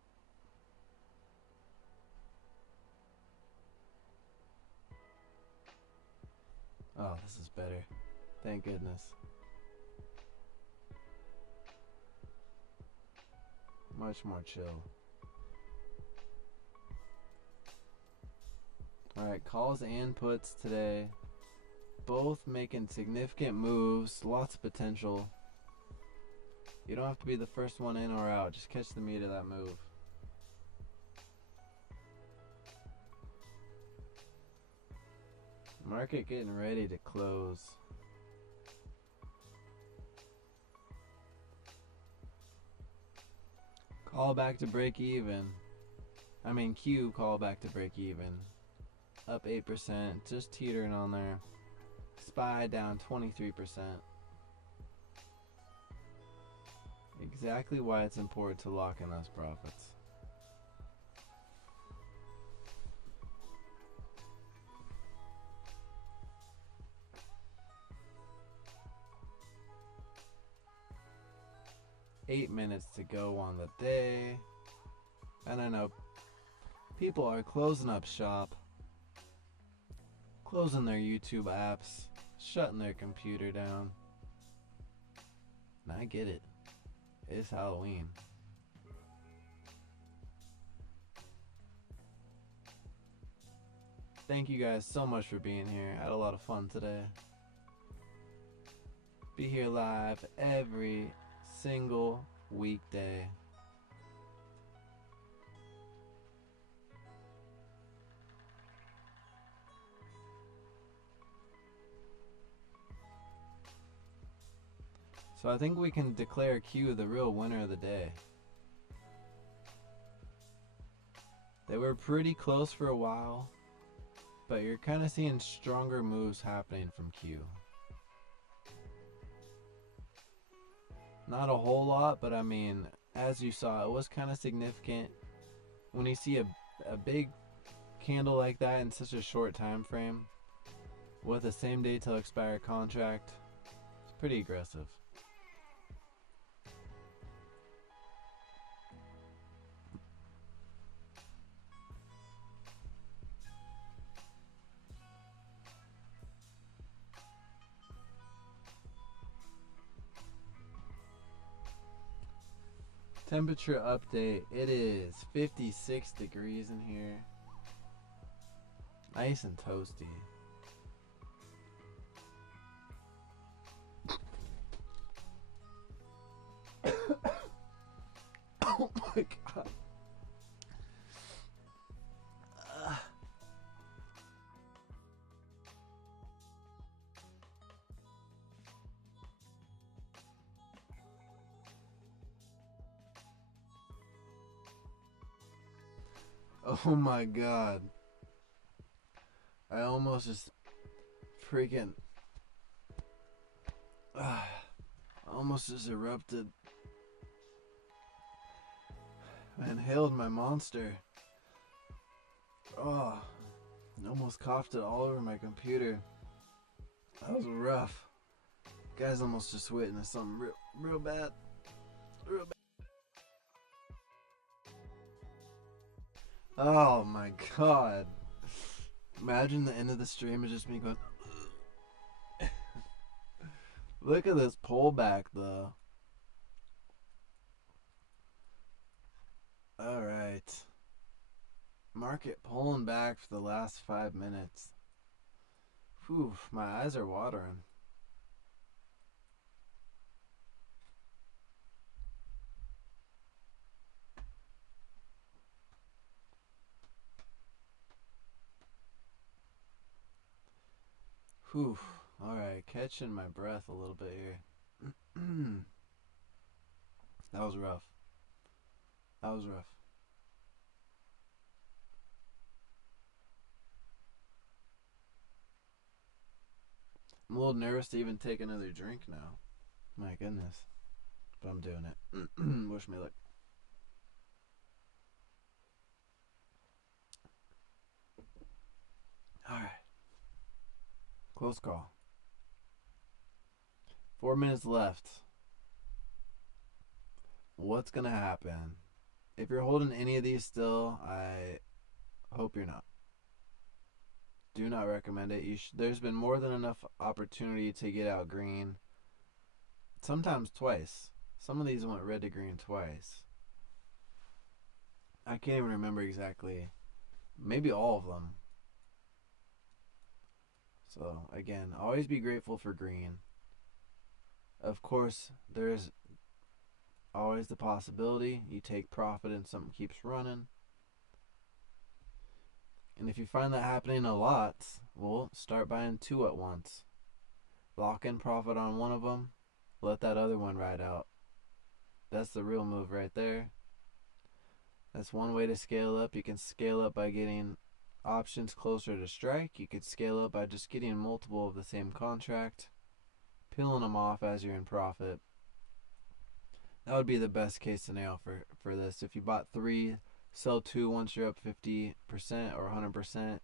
Oh, this is better. Thank goodness. Much more chill. Alright, calls and puts today. Both making significant moves. Lots of potential. You don't have to be the first one in or out. Just catch the meat of that move. Market getting ready to close. Call back to break even. I mean Q call back to break even. Up 8%, just teetering on there. Spy down 23%. exactly why it's important to lock in those profits. Eight minutes to go on the day. And I know people are closing up shop, closing their YouTube apps, shutting their computer down. And I get it. It's Halloween. Thank you guys so much for being here. I had a lot of fun today. Be here live every single weekday. So I think we can declare Q the real winner of the day. They were pretty close for a while, but you're kind of seeing stronger moves happening from Q. Not a whole lot, but I mean, as you saw, it was kind of significant. When you see a big candle like that in such a short time frame, with a same day till expire contract, it's pretty aggressive. Temperature update, it is 56 degrees in here. Nice and toasty. Oh my god. Oh my god. I almost just freaking almost just erupted. I inhaled my monster. Oh, almost coughed it all over my computer. That was rough. Guys almost just witnessed something real bad. Real bad. Oh my god. Imagine the end of the stream is just me going. Look at this pullback though. Alright. Market pulling back for the last 5 minutes. Whew, my eyes are watering. Whew. Alright, catching my breath a little bit here. That was rough. That was rough. I'm a little nervous to even take another drink now. My goodness. But I'm doing it. Wish me luck. Alright. Close call. 4 minutes left. What's gonna happen? If you're holding any of these still, I hope you're not. Do not recommend it. There's been more than enough opportunity to get out green. Sometimes twice. Some of these went red to green twice. I can't even remember exactly. Maybe all of them. So again, always be grateful for green. Of course, there's always the possibility you take profit and something keeps running. And if you find that happening a lot, well, start buying 2 at once. Lock in profit on one of them, let that other one ride out. That's the real move right there. That's one way to scale up. You can scale up by getting options closer to strike. You could scale up by just getting multiple of the same contract, peeling them off as you're in profit. That would be the best case scenario for this. If you bought 3, sell 2 once you're up 50% or 100%.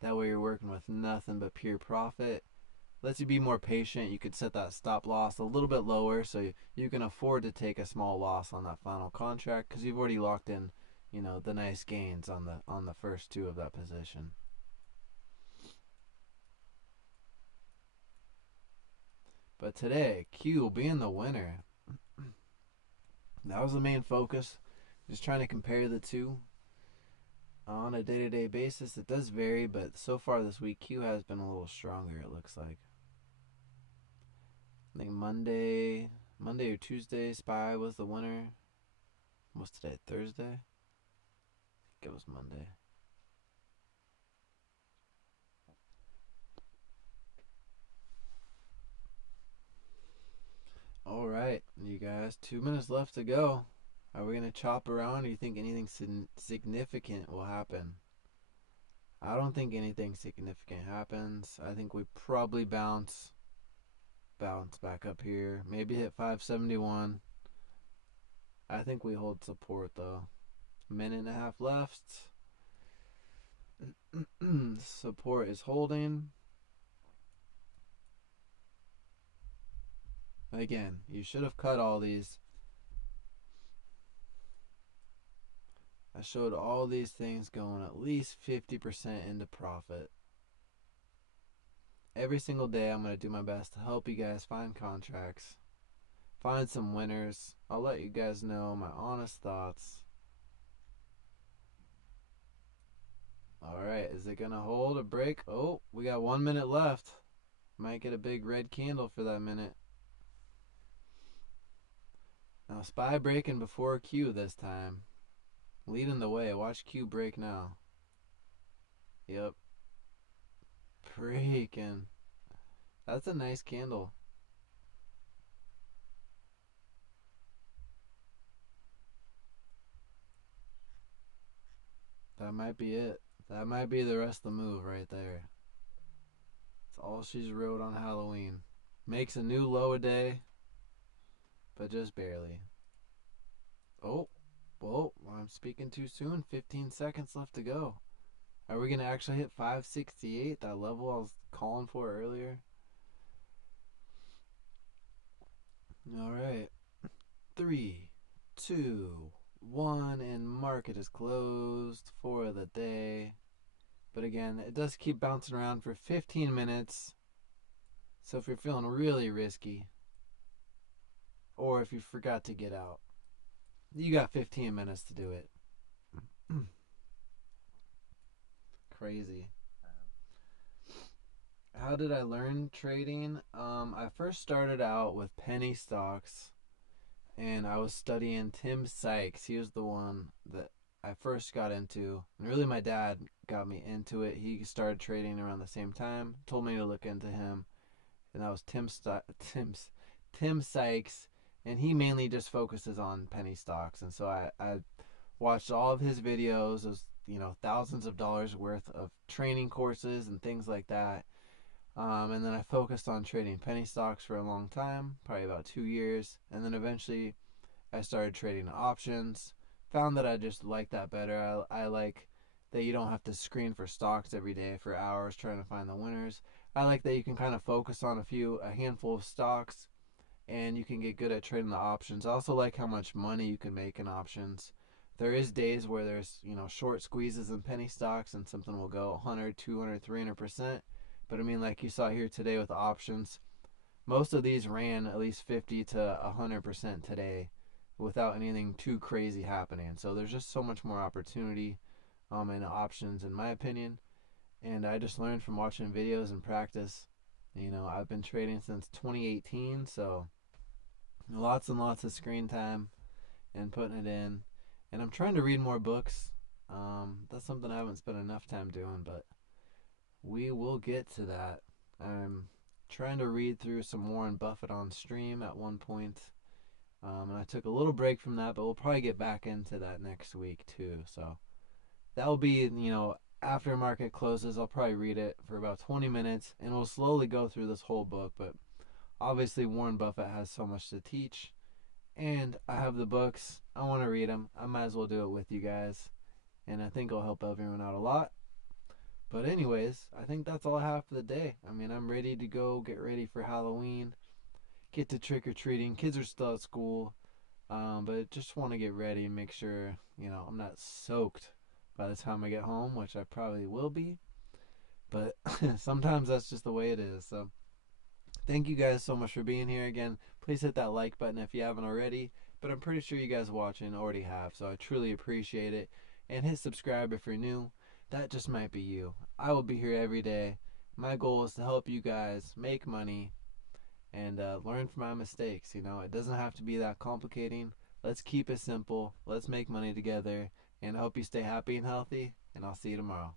That way you're working with nothing but pure profit. Lets you be more patient. You could set that stop loss a little bit lower so you can afford to take a small loss on that final contract because you've already locked in, the nice gains on the first 2 of that position. But today, Q being the winner, that was the main focus. Just trying to compare the 2 on a day-to-day basis. It does vary, but so far this week, Q has been a little stronger, it looks like. I think Monday or Tuesday, SPY was the winner. What's today? Thursday? I think it was Monday. All right, you guys, 2 minutes left to go. Are we going to chop around, or do you think anything significant will happen? I don't think anything significant happens. I think we probably bounce back up here. Maybe hit 571. I think we hold support, though. Minute and a half left. Support is holding. Again, you should have cut all these. I showed all these things going at least 50% into profit. Every single day I'm going to do my best to help you guys find contracts, find some winners. I'll let you guys know my honest thoughts. Alright, is it going to hold a break? Oh, we got 1 minute left. Might get a big red candle for that minute. Now SPY breaking before Q this time. Leading the way. Watch Q break now. Yep. Breaking. That's a nice candle. That might be it. That might be the rest of the move right there. That's all she's wrote on Halloween. Makes a new low a day, but just barely. Oh, whoa, I'm speaking too soon. 15 seconds left to go. Are we going to actually hit 568, that level I was calling for earlier? All right. 3, 2, 1, and market is closed for the day. But again, it does keep bouncing around for 15 minutes. So if you're feeling really risky, or if you forgot to get out, you got 15 minutes to do it. Crazy. How did I learn trading? I first started out with penny stocks, and I was studying Tim Sykes. He was the one that I first got into, and really my dad got me into it. He started trading around the same time, told me to look into him, and that was Tim Sykes, and he mainly just focuses on penny stocks. And so I watched all of his videos. It was, thousands of dollars worth of training courses and things like that. And then I focused on trading penny stocks for a long time, probably about 2 years. And then eventually I started trading options. Found that I just like that better. I like that you don't have to screen for stocks every day for hours trying to find the winners. I like that you can kind of focus on a handful of stocks, and you can get good at trading the options. I also like how much money you can make in options. There is days where there's, short squeezes in penny stocks and something will go 100, 200, 300%. But I mean, like you saw here today with options, most of these ran at least 50 to 100% today without anything too crazy happening. So there's just so much more opportunity in options, in my opinion. And I just learned from watching videos and practice. I've been trading since 2018, so lots and lots of screen time and putting it in. And I'm trying to read more books. That's something I haven't spent enough time doing, but we will get to that. I'm trying to read through some Warren Buffett on stream at one point. And I took a little break from that, but we'll probably get back into that next week too. So that'll be, after market closes, I'll probably read it for about 20 minutes, and we'll slowly go through this whole book. But obviously Warren Buffett has so much to teach, and I have the books. I want to read them. I might as well do it with you guys, and I think it'll help everyone out a lot. But anyways, I think that's all I have for the day. I mean, I'm ready to go get ready for Halloween, get to trick-or-treating. Kids are still at school, but just want to get ready and make sure, I'm not soaked by the time I get home, which I probably will be. But sometimes that's just the way it is. So thank you guys so much for being here again. Please hit that like button if you haven't already. But I'm pretty sure you guys watching already have, so I truly appreciate it. And hit subscribe if you're new. That just might be you. I will be here every day. My goal is to help you guys make money and learn from my mistakes. It doesn't have to be that complicating. Let's keep it simple. Let's make money together. And I hope you stay happy and healthy. And I'll see you tomorrow.